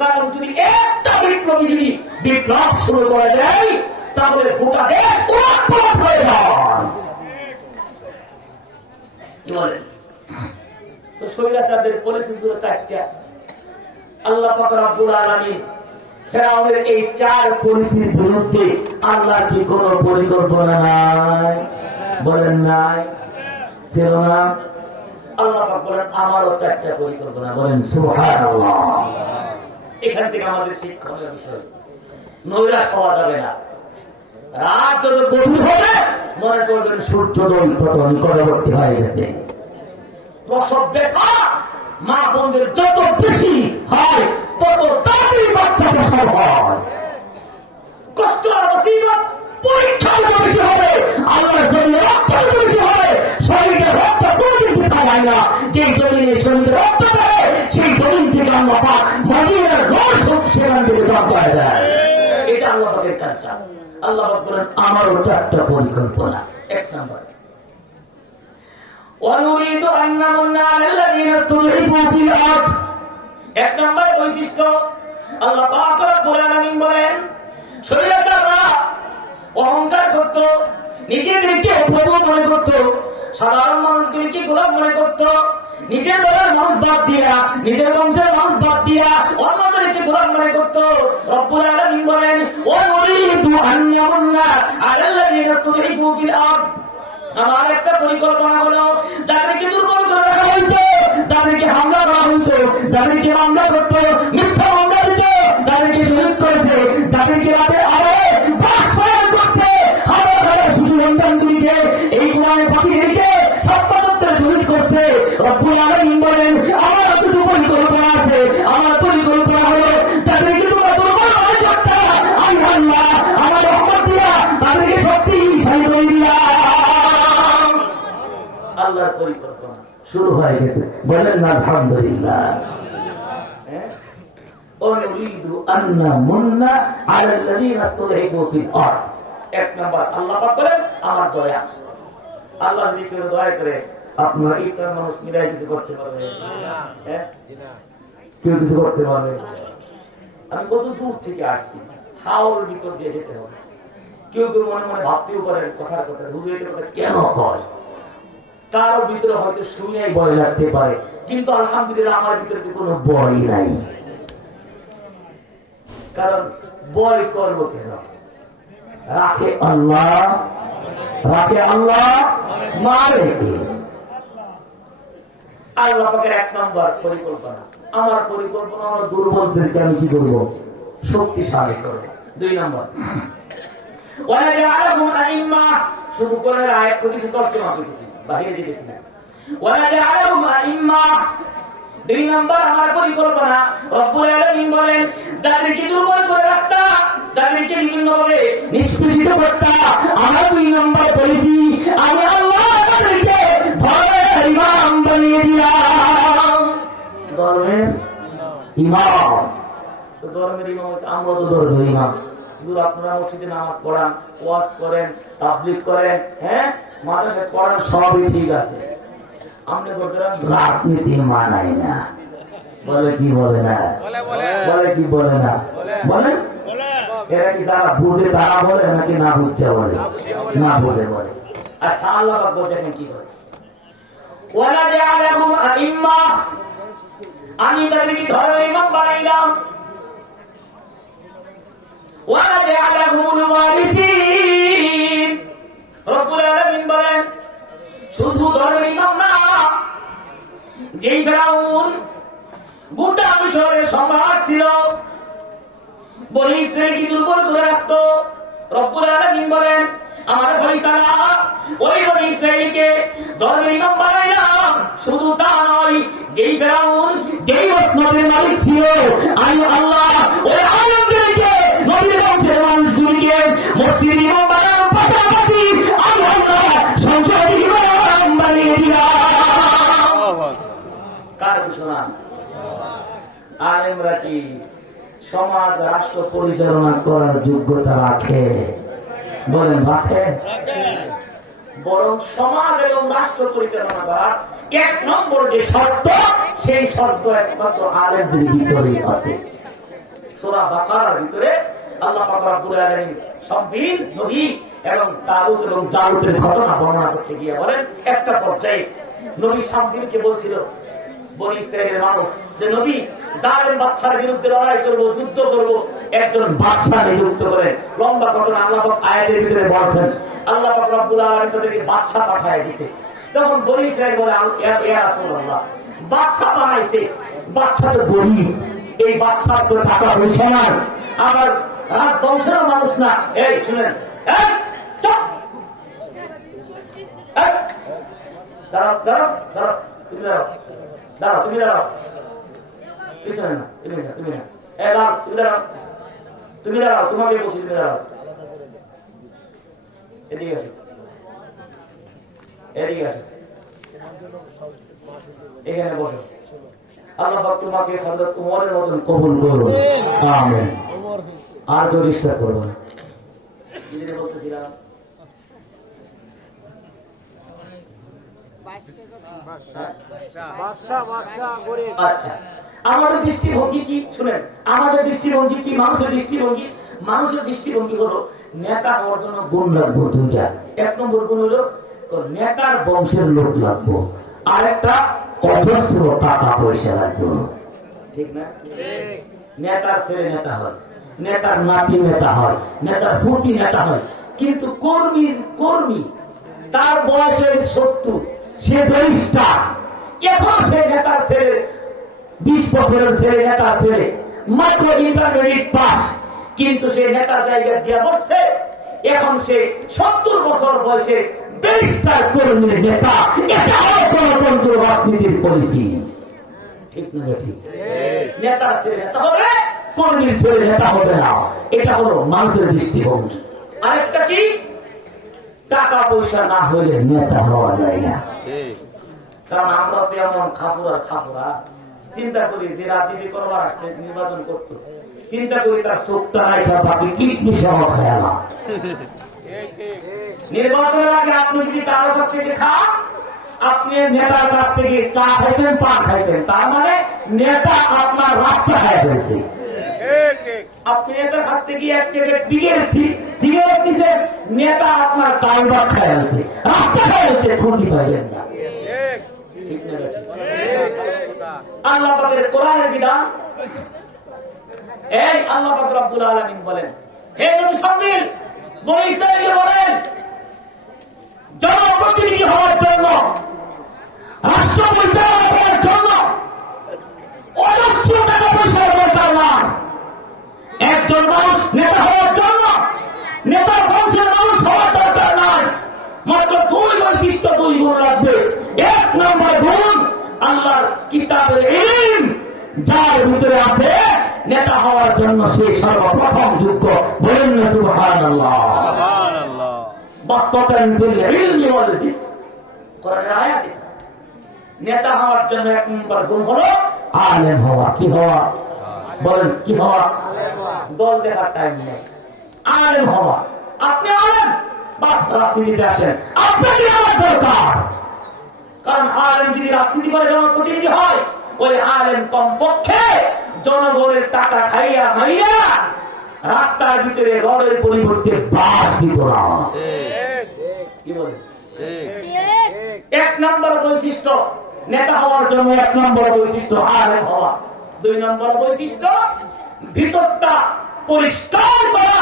কারণ যদি একটা বিপ্লবী যদি বিপ্লব শুরু করে দেয়, তাহলে গোটা দেশ উলটপালট হয়ে যায়। কি বলেন? তো স্বৈরাচারদের পলিসি ছিল 4টা। আল্লাহ পাক রব্বুল আলামিন ফেরাউনের এই 4 পলিসির বিরুদ্ধে আল্লাহর কি কোনো পরিকল্পনা নাই? বলেন নাই? ছিল না? আল্লাহ পাক বলেন আমারও 4টা পরিকল্পনা, বলেন সুবহানাল্লাহ। এখান থেকে আমাদের শিক্ষণীয় বিষয়, নৈরাশ হওয়া যাবে না। রাত যত গভীর হবে মনে করবেন সূর্যোদয় তত নিকটবর্তী হয়ে গেছে। প্রসব ব্যথা মা বোনদের যত বেশি হয় তত তাড়াতাড়ি বাচ্চা প্রসব হয়। কষ্ট আর মুসিবত পরীক্ষা বেশি হবে, আল্লাহর জমিনে রক্ত বেশি হবে। শরীরে রক্ত কোনদিন বৃথা যায় না। যে জমিনে শরীরে রক্ত দেয় সেই জমিন থেকে আল্লাহ পাক মদিনার ঘর সেখান থেকে জব করে দেয়। এটা আল্লাহ পাকের কাজ। আল্লাহ পাক বলেন আমারও 4টা পরিকল্পনা। 1 নম্বর, ওয়ানুরিদু আন নামুন্না আলাল লাযিনা ইসতুযইফু ফিল আরদ। 1 নম্বর বৈশিষ্ট্য, আল্লাহ পাক রব্বুল আলামিন বলেন শরীয়তরা অহংকার করত, নিজেদেরকে প্রভু মনে করত, সাধারণ মানুষদেরকে গোলাম মনে করত, নিজের দলের মানুষ বাদ দিয়া, নিজের বংশের মানুষ বাদ দিয়া অন্যদেরকে গোলাম মনে করত। রব্বুল আলামিন বলেন ওয়ানুরিদু আন নামুন্না আলাল লাযিনা ইসতুযইফু ফিল আরদ। আমার একটা পরিকল্পনা হলো যাদেরকে দুর্বল করে রাখা হইতো, যাদেরকে হামলা করা হইতো, যাদেরকে মামলা করতো, মিথ্যা মামলা দিত, যাদেরকে শহীদ করেছে, যাদেরকে রাতে আরে বাসফায়ার করছে, হাজার হাজার শিশু সন্তানগুলিকে এই কোরআনের পাখিদেরকে সপ্তাহে শহীদ করছে। রব্বুল আলামিন বলেন আমার কিছু পরিকল্পনা আছে। আমার পরিকল্পনা হলো যাদেরকে তোমরা দুর্বল মনে করতে, আমি আল্লাহ আমার রহমত দিয়া তাদেরকে শক্তিশালী করে দিলাম। আল্লাহর পরিকল্পনা শুরু হয়ে গেছে, বলেন না আলহামদুলিল্লাহ। ওয়ানুরিদু আন নামুন্না আলাল লাযিনা ইসতুযইফু ফিল আরদ। 1 নম্বর, আল্লাহ পাক বলেন আমার দয়া। আল্লাহ যদি কেউ দয়া করে আপনারা ইফতার মানুষ মিলাই কিছু করতে পারবে না? কেউ কিছু করতে পারবে? আমি কত দূর থেকে আসছি, হাওড়ের ভিতর দিয়ে যেতে হবে। কেউ কেউ মনে মনে ভাবতেও পারে কথার কথা হুজুরের কথা কেন কয়, কারো ভিতরে হয়তো শুনেই ভয় লাগতে পারে, কিন্তু আলহামদুলিল্লাহ আমার ভিতরে কোনো ভয় নাই। কারণ ভয় করবো কেন? রাখে আল্লাহ, রাখে আল্লাহ, মারে কে? আল্লাহ পাকের 1 নম্বর পরিকল্পনা। আমার পরিকল্পনা হলো দুর্বলদেরকে আমি কি করবো? শক্তিশালী করবো। 2 নম্বর, ওয়ালাজাআলাহুম আইম্মা। শুধু করে আয়াত কিছু তর্জমা করতেছি, বাহিরে যেতেছি না। ওয়ালাজাআলাহুম আইম্মা। 2 নম্বর আমার পরিকল্পনা, রব্বুল আলামিন বলেন যাদেরকে দুর্বল করে রাখতা, যাদেরকে বিভিন্ন ভাবে নিষ্পেষিত করতা, আমার 2 নম্বর বলেছি আমি আল্লাহ তাদেরকে ধর্মের ইমাম বানিয়ে দিলাম। ধর্মের ইমাম তো ধর্মের ইমাম হচ্ছে আমরা, তো ধর্মের ইমাম। আপনারা মসজিদে নামাজ পড়ান, ওয়াজ করেন, তাবলীগ করেন, হ্যাঁ মাদ্রাসায় পড়ান, সবই ঠিক আছে। আমরা রাজনীতি মানাই না, বলে কি বলে না, বলে কি বলে না, বলেন এরা কি তারা বুঝে তারা বলে নাকি না বুঝতে বলে? না বুঝে বলে। আচ্ছা আল্লাহ পাক বলছেন কি করে, ওয়ালাজাআলাহুম আইম্মা, আমি তাদেরকে ধর্মের ইমাম বানাইলাম। ওয়ালাজাআলাহুমুল ওয়ারিসিন। রব্বুল আলামিন বলেন শুধু ধর্মের ইমাম না, যেই ফেরাউন গোটা মিশরের সম্রাট ছিল, বনি ইসরাঈলকে দুর্বল করে রাখতো, রব্বুল আলামিন বলেন আমার ফয়সালা ওই বনি ইসরাঈলকে ধর্মের ইমাম বানাইলাম। শুধু তা নয়, যেই ফেরাউন যেই নবীর মালিক ছিল, আমি আল্লাহ ওই আলেমদেরকে নবীর বংশের মানুষগুলিকে মসজিদের ইমাম বানানোর পাশাপাশি আমি আল্লাহ সংসদের ইমাম বানিয়ে দিলাম। কার ঘোষণা? আলেমরা কি সমাজ রাষ্ট্র পরিচালনা করার যোগ্যতা রাখে? বলেন রাখে? বরং সমাজ এবং রাষ্ট্র পরিচালনা করার 1 নম্বর যে শর্ত, সেই শর্ত একমাত্র আলেমদের ভিতরেই আছে। সূরা বাকারার ভিতরে আল্লাহ পাক রব্বুল আলামিন সবদিন নবী এবং তালুত এবং জালুতের ঘটনা বর্ণনা করতে গিয়ে বলেন একটা পর্যায়ে নবী সবদিনকে বলছিল বনি ইসরাইলের মানুষ যে নবী জালেম বাদশার বিরুদ্ধে লড়াই করব, যুদ্ধ করব, একজন বাদশা নিযুক্ত করে। লম্বা ঘটনা আল্লাহ পাক আয়াতের ভিতরে বলছেন। আল্লাহ পাক রব্বুল আলামিন তাদেরকে বাদশা পাঠিয়ে দিয়েছে। তখন বনি ইসরাইল বলে ইয়া রাসূলুল্লাহ, বাদশা বানাইছে, বাদশা তো গরিব, এই বাদশার তো টাকা পয়সা নাই, আবার রাজবংশের মানুষ না। এই শুনেন, এই চুপ, এই দাঁড়াও দাঁড়াও দাঁড়াও, তুমি দাঁড়াও, দাঁড়াও তুমি দাঁড়াও, পিছনে না, তুমি না, তুমি না, এই দাঁড়াও, তুমি দাঁড়াও, তুমি দাঁড়াও, তোমাকে বলছি তুমি দাঁড়াও, এদিকে আসো, এদিকে আসো, এখানে বসো। আল্লাহ পাক তোমাকে হযরত ওমরের মতন কবুল করুন, আমিন। আর কেউ ডিস্টার্ব করবো না। বলতেছিলাম আচ্ছা, আমাদের দৃষ্টিভঙ্গি কি শুনেন, আমাদের দৃষ্টিভঙ্গি কি, মানুষের দৃষ্টিভঙ্গি, মানুষের দৃষ্টিভঙ্গি হলো নেতা হওয়ার জন্য গুণ লাগবো দুইটা। এক নম্বর গুণ হলো নেতার বংশের লোক লাগবো, আর একটা অজস্র টাকা পয়সা লাগবে, ঠিক না? নেতার ছেলে নেতা হয়, নেতার নাতি নেতা হয়, নেতার ফুটি নেতা হয়, কিন্তু কর্মী তার বয়স 70, সে ব্যারিস্টার, এখন সে নেতার ছেলে, 20 বছরের ছেলে নেতার ছেলে, মাত্র ইন্টারমিডিয়েট পাস, কিন্তু সে নেতার জায়গা দিয়ে বসছে, এখন সে 70 বছর বয়সে ব্যারিস্টার কর্মীর নেতা। এটা হলো গণতন্ত্র রাজনীতির পলিসি, ঠিক না? ঠিক। নেতার ছেলে নেতা হবে, কর্মীর ছেলে নেতা হবে না, এটা হলো মানুষের দৃষ্টিভঙ্গি। আরেকটা কি, টাকা পয়সা না হলে নেতা হওয়া যায় না। কারণ আমরা তো এমন খাফুরা চিন্তা করি যে রাজনীতি করবার আসছে, নির্বাচন করত, চিন্তা করি তার চোখটা নাই, বাকি কিডনি সহ খায়ালা। নির্বাচনের আগে আপনি যদি কারো কাছ থেকে খান, আপনি নেতার কাছ থেকে চা খাইছেন, পান খাইছেন, তার মানে নেতা আপনার রাস্তা খাই ফেলছে। আপনি নেতার কাছ থেকে এক প্যাকেট সিগারেট দিচ্ছেন, নেতা আপনার টাইমার খাই ফেলছে, রাস্তা খাই ফেলছে, খুঁজি পাইলেন না। আল্লাহ পাকের কোরআনের বিধান, এই আল্লাহ পাক রব্বুল আলামিন বলেন, হে নবী শামিল বনি ইসরাইলকে বলেন, জনপ্রতিনিধি হওয়ার জন্য, রাষ্ট্র পরিচালনা করার জন্য অজস্র টাকা পয়সার দরকার না। একজন মানুষ নেতা হওয়ার জন্য, নেতার বংশের মানুষ হওয়ার দরকার নাই, মাত্র 2 বৈশিষ্ট্য, 2 গুণ লাগবে। 1 নম্বর গুণ, আল্লাহর কিতাবের ইলম যার ভিতরে আছে, নেতা হওয়ার জন্য সে সর্বপ্রথম যোগ্য। বলেন না সুবহানাল্লাহ। বাস্তবায়ন ফিল ইলমি ওয়াল হাদিস, কোরআনের আয়াত এটা। নেতা হওয়ার জন্য 1 নম্বর গুণ হলো আলেম হওয়া। কি হওয়া? বলেন কি হওয়া? দল দেখার টাইম নেই, আলেম হওয়া। আপনি আলেম, বাস রাজনীতিতে আসেন, আপনাকে আমার দরকার। কারণ আলেম যদি রাজনীতি করে জনপ্রতিনিধি হয়, ওই আলেম কমপক্ষে জনগণের টাকা খাইয়া মাইয়া রাস্তার ভিতরে রডের পরিবর্তে বাস দিত না। কি বলে? 1 নম্বর বৈশিষ্ট্য নেতা হওয়ার জন্য, 1 নম্বর বৈশিষ্ট্য আলেম হওয়া। 2 নম্বর বৈশিষ্ট্য ভিতরটা পরিষ্কার করা,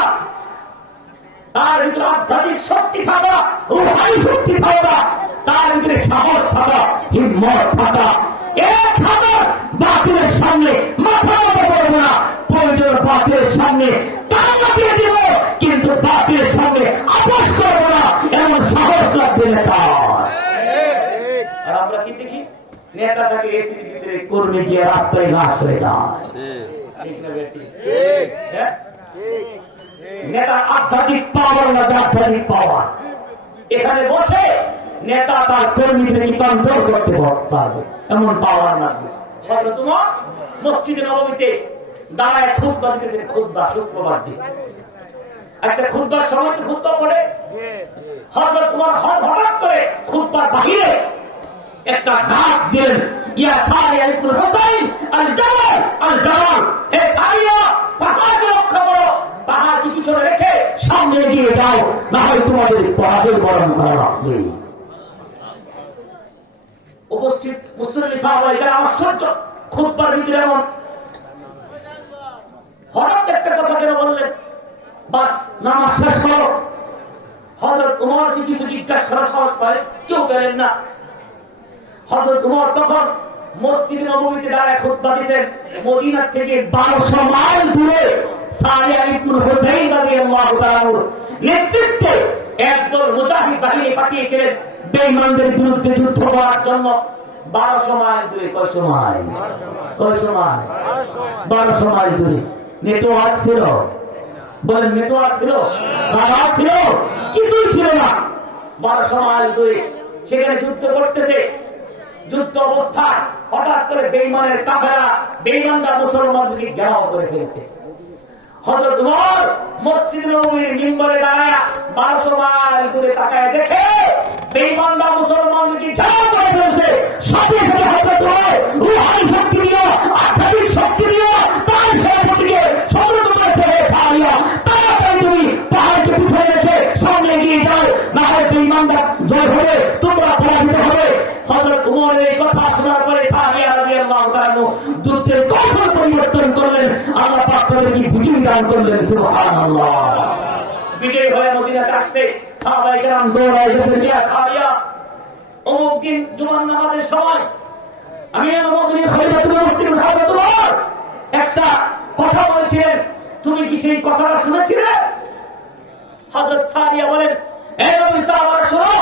তার ভিতরে আধ্যাত্মিক শক্তি থাকা, রূহানি শক্তি থাকা, তার ভিতরে সাহস থাকা, হিম্মত থাকা। 1000 বাতিলের সামনে মাথা নত করবো না, প্রয়োজন বাতিলের সামনে কান লাগিয়ে দিব, কিন্তু বাতিলের সামনে আপোষ করবো না, এমন সাহস লাগবে নেতা। আর আমরা কি দেখি, নেতা থাকে এসির ভিতরে, কর্মী গিয়ে রাস্তায় ঘাস হয়ে যায়। ঠিক না বেটি? নেতার আধ্যাত্মিক পাওয়ার লাগবে, আধ্যাত্মিক পাওয়ার। এখানে বসে নেতা তার কর্মীদেরকে কন্ট্রোল করতে পারবে, এমন পাওয়ার লাগবে। তোমার মসজিদে নববীতে দাঁড়ায় খুতবা দিতেছেন, খুতবা শুক্রবার দিন। আচ্ছা, খুতবার সময় তো খুতবা পড়ে, হযরত ওমর হঠাৎ করে খুতবার বাহিরে একটা ডাক দিলেন, ইয়া সারিয়া ইবনে হুসাইন আল জামাল, আল জামাল, হে সারিয়া, পাহাড়কে রক্ষা করো, পাহাড়কে পিছনে রেখে সামনে এগিয়ে যাও, না হয় তোমাদের পরাজয় বরণ করা লাগবে। উপস্থিত মুসলিম সাহাবায়ে কেরাম আশ্চর্য, খুতবার ভিতরে এমন হঠাৎ একটা কথা কেন বললেন? বাস নামাজ শেষ করো। হযরত ওমর কি কিছু জিজ্ঞাসা করার সাহস পায়? কেউ পেলেন না। হযরত ওমর তখন মসজিদে নববীতে দাঁড়ায় খুতবা দিতেন। মদিনা থেকে 1200 মাইল দূরে সারিয়া ইবনে হুসাইন রাদিয়াল্লাহু তাআলার নেতৃত্বে একদল মুজাহিদ বাহিনী পাঠিয়েছিলেন বেঈমানদের বিরুদ্ধে যুদ্ধ করার জন্য। 1200 মাইল দূরে। কয়শো মাইল? 1200 মাইল দূরে। নেটওয়ার্ক ছিল? বলেন নেটওয়ার্ক ছিল? রাডার ছিল? কিছুই ছিল না। 1200 মাইল দূরে সেখানে যুদ্ধ করতেছে। যুদ্ধ অবস্থায় হঠাৎ করে বেঈমানের কাফেরা, বেঈমানরা মুসলমানদেরকে ঘেরাও করে ফেলেছে। হযরত ওমর মসজিদ নববীর মিম্বরে দাঁড়ায় 1200 মাইল দূরে তাকায় দেখে বেঈমানরা মুসলমানদেরকে ঘেরাও করে ফেলেছে। সাথে সাথে হযরত ওমর রূহানি শক্তি দিয়ে, আধ্যাত্মিক শক্তি দিয়ে তার সেনাপতিকে সতর্ক করেছে, সারিয়া তাড়াতাড়ি তুমি পাহাড়কে উঠে রেখে সামনে গিয়ে যাও, না হয় বেঈমানরা জয় হবে, তোমরা পরাজিত হবে। হযরত ওমর এই কথা শোনার পরে সারিয়া রাদিয়াল্লাহু তাআলা যুদ্ধের কৌশল পরিবর্তন করলেন। আল্লাহ পাক তাদেরকে বিজয় দান করলেন। সুবহানাল্লাহ। বিজয় হয়ে মদিনাতে আসছে। সাহাবায়ে কেরাম দৌড়ায় গেছেন, ইয়া সারিয়া, অমুক দিন জুমার নামাজের সময় আমিরুল মুমিনিন খলিফাতুল মুসলিমিন হযরত ওমর একটা কথা বলেছিলেন, তুমি কি সেই কথাটা শুনেছিলে? হযরত সারিয়া বলেন, এই নবী সাহাবারা শোনো,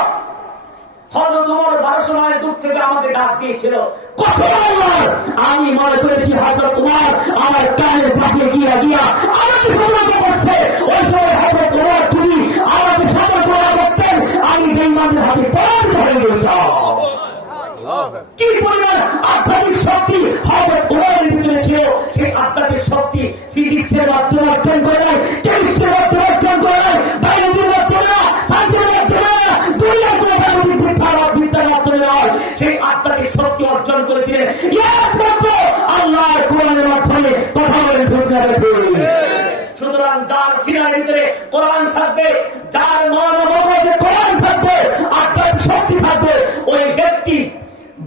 হযরত ওমর 1200 মাইল দূর থেকে আমাকে ডাক দিয়েছিল। আমি মনে করেছি হযরত ওমর আমার কানের পাশে গিয়া আমাকে সতর্ক করছে। ওই সময় হযরত ওমর যদি আমাকে সতর্ক করতেন, আমি বেঈমানদের হাতে পরাজিত হয়ে যেতাম। কি পরিমাণ আধ্যাত্মিক শক্তি হযরত ওমরের ভিতরে ছিল! সেই আধ্যাত্মিক শক্তি ফিজিক্সের মাধ্যমে অর্জন করে নাই, কেমিস্ট্রির মাধ্যমে অর্জন করে নাই, বায়োলজির মাধ্যমে না, সায়েন্সের মাধ্যমে না, দুনিয়ার কোনো বায়োলজিক বিদ্যার মাধ্যমে নয়। সেই আধ্যাত্মিক শক্তি অর্জন করেছিলেন একমাত্র আল্লাহর কোরআনের মাধ্যমে। কথা বলেন ঠিক না বেঠিক? সুতরাং যার সিনার ভিতরে কোরআন থাকবে, যার মন ও মগজে কোরআন থাকবে, আধ্যাত্মিক শক্তি থাকবে, ওই ব্যক্তি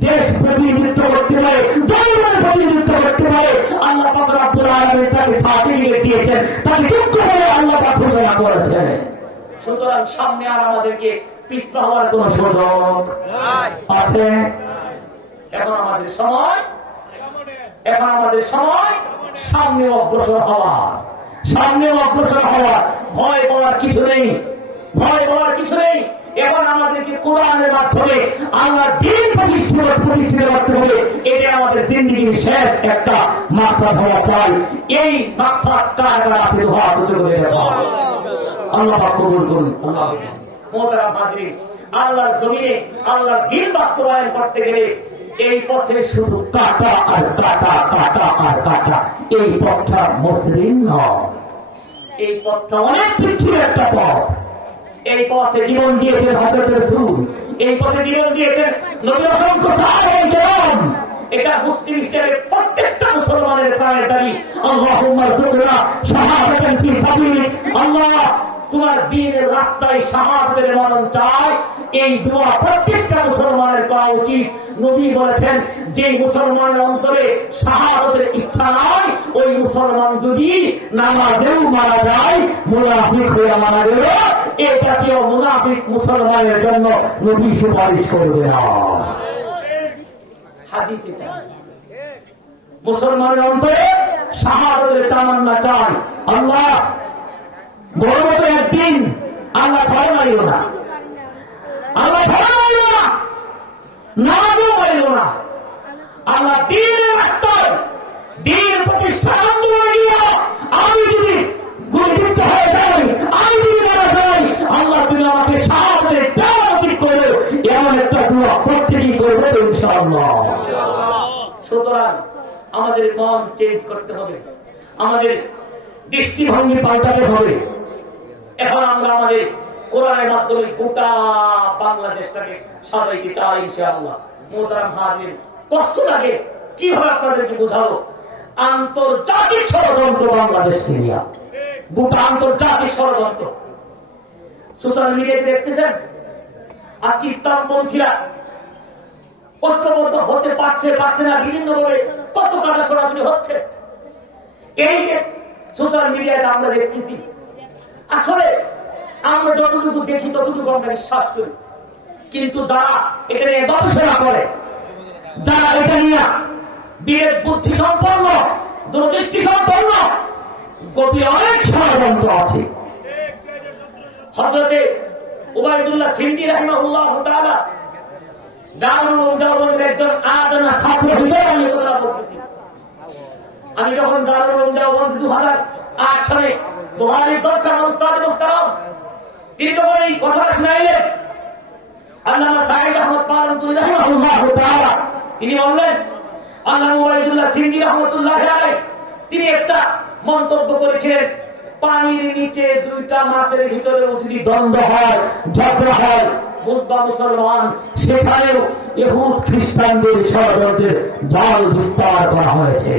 দেশ প্রতিনিধিত্ব করতে পারে, জনগণের প্রতিনিধিত্ব করতে পারে। আল্লাহ পাক রব্বুল আলামিন তাকে সার্টিফিকেট দিয়েছেন, তাকে যোগ্য বলে আল্লাহ পাক ঘোষণা করেছেন। সুতরাং সামনে আর আমাদেরকে পিছপা হওয়ার কোন সুযোগ আছে? এখন আমাদের সময় সামনে অগ্রসর হওয়ার, ভয় পাওয়ার কিছু নেই। এখন আমাদেরকে কোরআনের মাধ্যমে আল্লাহর দ্বীন প্রতিষ্ঠিত করতে হবে। এটা আমাদের জিন্দেগির শেষ একটা মাকসাদ হওয়া চাই। এই মাকসাদ কার কার আছে? আল্লাহ পাক কবুল করুন। মোহতারাম হাজিরিন, আল্লাহর জমিনে আল্লাহর দ্বীন বাস্তবায়ন করতে গেলে এই পথে শুধু কাটা আর কাটা। এই পথটা মসৃণ নয়, এই পথটা অনেক পিচ্ছিল একটা পথ। এই পথে জীবন দিয়েছেন হযরত রাসূল, এই পথে জীবন দিয়েছেন নবীর অসংখ্য সাহাবায়ে কেরাম। এটা মুসলিম হিসেবে প্রত্যেকটা মুসলমানের প্রাণের দাবি। আল্লাহুম্মা রযুকনা শাহাদাতান ফি সাবিলিক। আল্লাহ, তোমার দ্বীনের রাস্তায় শাহাদাতের মরণ চাই। এই দোয়া প্রত্যেকটা মুসলমানের করা উচিত। নবী বলেছেন, যে মুসলমানের অন্তরে শাহাদাতের ইচ্ছা নাই, ওই মুসলমান যদি নামাজেও মারা যায়, মুনাফিক হয়ে মারা গেল, এ জাতীয় মুনাফিক মুসলমানের জন্য নবী সুপারিশ করবে না। হাদিস এটা। মুসলমানের অন্তরে শাহাদাতের তামান্না চাই। আল্লাহ বড় একদিন আল্লাহ ভয় মারিল না, নামাজও মারিল না। আল্লাহ দ্বীনের রাস্তায় দ্বীন প্রতিষ্ঠার আন্দোলনে গিয়ে আমি যদি গুলিবিদ্ধ হয়ে যাই, আমি যদি মারা যাই, আল্লাহ তুমি আমাকে শাহাদাতের দেওয়া উচিত করে, এমন একটা দোয়া প্রত্যেকেই করবে ইনশাআল্লাহ। সুতরাং আমাদের মন চেঞ্জ করতে হবে, আমাদের দৃষ্টিভঙ্গি পাল্টাতে হবে। এখন আমরা আমাদের কোরআনের মাধ্যমে গোটা বাংলাদেশটাকে সাজাইতে চাই ইনশাআল্লাহ। মোহতারাম হাজিরিন, কষ্ট লাগে, কিভাবে আপনাদেরকে বোঝাবো? আন্তর্জাতিক ষড়যন্ত্র বাংলাদেশকে নিয়ে, গোটা আন্তর্জাতিক ষড়যন্ত্র। সোশ্যাল মিডিয়াতে দেখতেছেন আজকে ইসলামপন্থীরা ঐক্যবদ্ধ হতে পারছে না, বিভিন্ন ভাবে কত কাটা ছড়াছড়ি হচ্ছে। এই যে সোশ্যাল মিডিয়াতে আমরা দেখতেছি, আসলে আমরা যতটুকু দেখি ততটুকু আমরা বিশ্বাস করি, কিন্তু যারা এটা নিয়ে গবেষণা করে, যারা এটা নিয়ে বিবেক বুদ্ধি সম্পন্ন, দূরদৃষ্টি সম্পন্ন, গভীর অনেক ষড়যন্ত্র আছে। হযরতে উবাইদুল্লাহ সিন্দি রাহিমাহুল্লাহ তাআলা দারুল উলুম দেওবন্দের একজন আদনা ছাত্র হিসেবে আমি কথাটা বলতেছি। আমি যখন দারুল উলুম দেওবন্দ 2008 সালে বুখারীর দর্শে আমার উস্তাদ মুহতারাম তিনি যখন এই কথাটা শুনাইলেন, আল্লামা সাঈদ আহমদ পালনপুরি রাহিমাহুল্লাহ তাআলা তিনি বললেন, আল্লামা উবাইদুল্লাহ সিন্দি রাহমাতুল্লাহ আলাইহি তিনি একটা মন্তব্য করেছিলেন, পানির নিচে দুইটা মাছের ভিতরে যদি দ্বন্দ্ব হয়, ঝগড়া হয়, মুসলমান সেখানেও ইহুদ খ্রিস্টানদের ষড়যন্ত্রের জাল বিস্তার করা হয়েছে।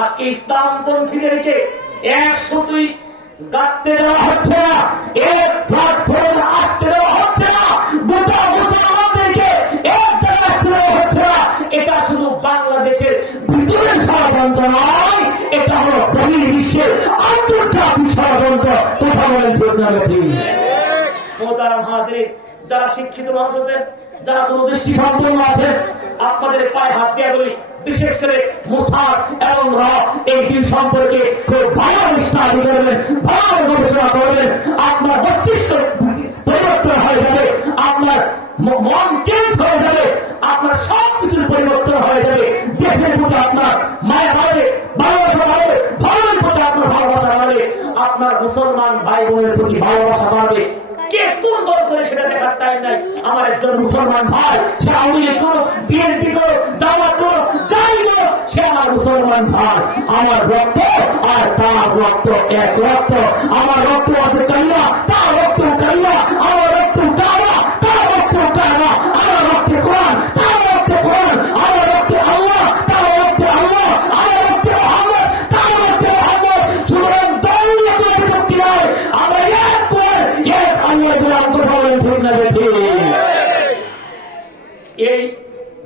আজকে ইসলামপন্থীদেরকে এক সুতুই গাঁথতে দেওয়া হচ্ছে না, এক প্ল্যাটফর্মে আসতে দেওয়া হচ্ছে না, গোটা মুসলমানদেরকে এক জায়গায় আসতে দেওয়া হচ্ছে না। এটা শুধু বাংলাদেশের ভিতরের ষড়যন্ত্র নয়, এটা হলো বহির্বিশ্বের আন্তর্জাতিক ষড়যন্ত্র। কথা বলেন ঠিক না ঠিক? মোহতারাম হাজিরিন, যারা শিক্ষিত মানুষ আছেন, যারা দূরদৃষ্টি সম্পন্ন আছেন, আপনাদের পায়ে হাত দিয়ে বলি, বিশেষ করে মুসাদ এবং র এই দুই সম্পর্কে খুব ভালো স্টাডি করবেন, ভালো গবেষণা করবেন। আপনার মস্তিষ্ক পরিবর্তন হয়ে যাবে, আপনার মন চেঞ্জ হয়ে যাবে, আপনার সব কিছুর পরিবর্তন হয়ে যাবে। দেশের প্রতি আপনার মায়া বাড়বে, ভালোবাসা বাড়বে, ধর্মের প্রতি আপনার ভালোবাসা বাড়বে, আপনার মুসলমান ভাই বোনের প্রতি ভালোবাসা বাড়বে। কে কোন দল করে সেটা দেখার টাইম নাই। আমার একজন মুসলমান ভাই, সে আওয়ামী লীগ করো, বিএনপি করো, জামাত করো, যাই করো, সে আমার মুসলমান ভাই। আমার রক্ত আর তার রক্ত এক রক্ত। আমার রক্ত আছে কালিমা, তার রক্ত কালিমা। আমার রক্ত কাবা, তার রক্ত কাবা। আমার রক্ত কোরআন, তার রক্ত কোরআন। আমার রক্ত আল্লাহ, তার রক্ত আল্লাহ। আমার রক্ত মুহাম্মদ, তার রক্ত মুহাম্মদ। সুতরাং দল নিয়ে কোনো বিভক্তি নাই, আমরা এক করে এক আল্লাহ গোলাম। কথা বলেন ঠিক না ঠিক? এই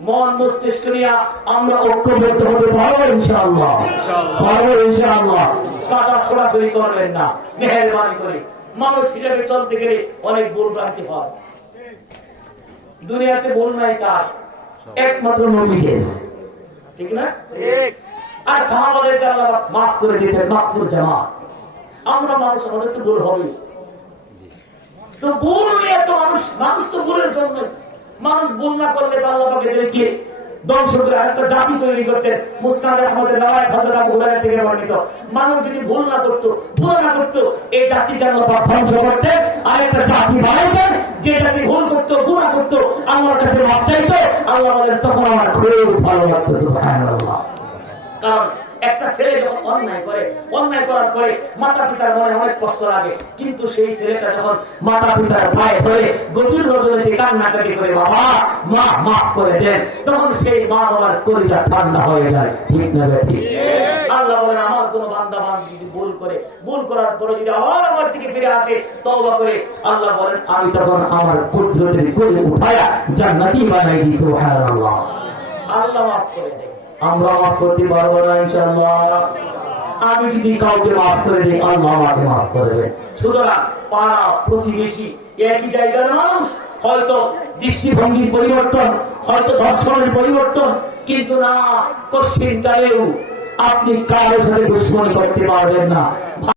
মন মস্তিষ্ক নিয়ে আমরা ঐক্যবদ্ধ হতে পারবো ইনশাআল্লাহ, পারবো ইনশাআল্লাহ। কাটা ছোড়াছড়ি করবেন না মেহেরবানি করে। মানুষ হিসেবে চলতে গেলে অনেক ভুল ভ্রান্তি হয়। দুনিয়াতে ভুল নাই কার? একমাত্র নবীদের, ঠিক না? আর সাহাবাদেরকে আল্লাহ মাফ করে দিয়েছেন, মাগফুর জামাত। আমরা মানুষ, আমাদের তো ভুল হবে। তো ভুল নিয়ে তো মানুষ তো ভুলের জন্য, মানুষ ভুল না করলে আল্লাহ পাকে দেখে ধ্বংস করে আরেকটা জাতি তৈরি করতেন। মুসনাদ আহমদের রাওয়ায়াত হযরত আবু হুরায়রা থেকে বর্ণিত, মানুষ যদি ভুল না করতো, ভুল না করতো, এই জাতিকে আল্লাহ পাক ধ্বংস করতেন, আরেকটা জাতি বানাইতেন। যে জাতি ভুল করতো, গুনাহ করতো, আল্লাহর কাছে মাফ চাইতো, আল্লাহ বলেন তখন আমার খুব ভালো লাগতো। সুবহানাল্লাহ। কারণ একটা ছেলে যখন অন্যায় করে, অন্যায় করার পরে মাতা পিতার মনে অনেক কষ্ট লাগে, কিন্তু সেই ছেলেটা যখন মাতা পিতার পায়ে ধরে গভীর রজনীতে কান্নাকাটি করে, বাবা মা মাফ করে দেন, তখন সেই মা বাবার কলিজা ঠান্ডা হয়ে যায়। ঠিক না ঠিক? আল্লাহ বলেন আমার কোন বান্দা বান্দি যদি ভুল করে, ভুল করার পরে যদি আবার আমার দিকে ফিরে আসে, তওবা করে, আল্লাহ বলেন আমি তখন আমার কুদরতের কোলে উঠায়া জান্নাতি বানাই দিই। সুবহানাল্লাহ। আল্লাহ মাফ করে দেয়, আমরা মাফ করতে পারবো না ইনশাআল্লাহ। আমি যদি কাউকে মাফ করে দিই, আল্লাহ আমাকে মাফ করে দেয়। সুতরাং পাড়া প্রতিবেশী একই জায়গার মানুষ, হয়তো দৃষ্টিভঙ্গির পরিবর্তন, হয়তো দর্শনের পরিবর্তন, কিন্তু না, কশ্চিন কালেও আপনি কারোর সাথে দুশ্মনী করতে পারবেন না।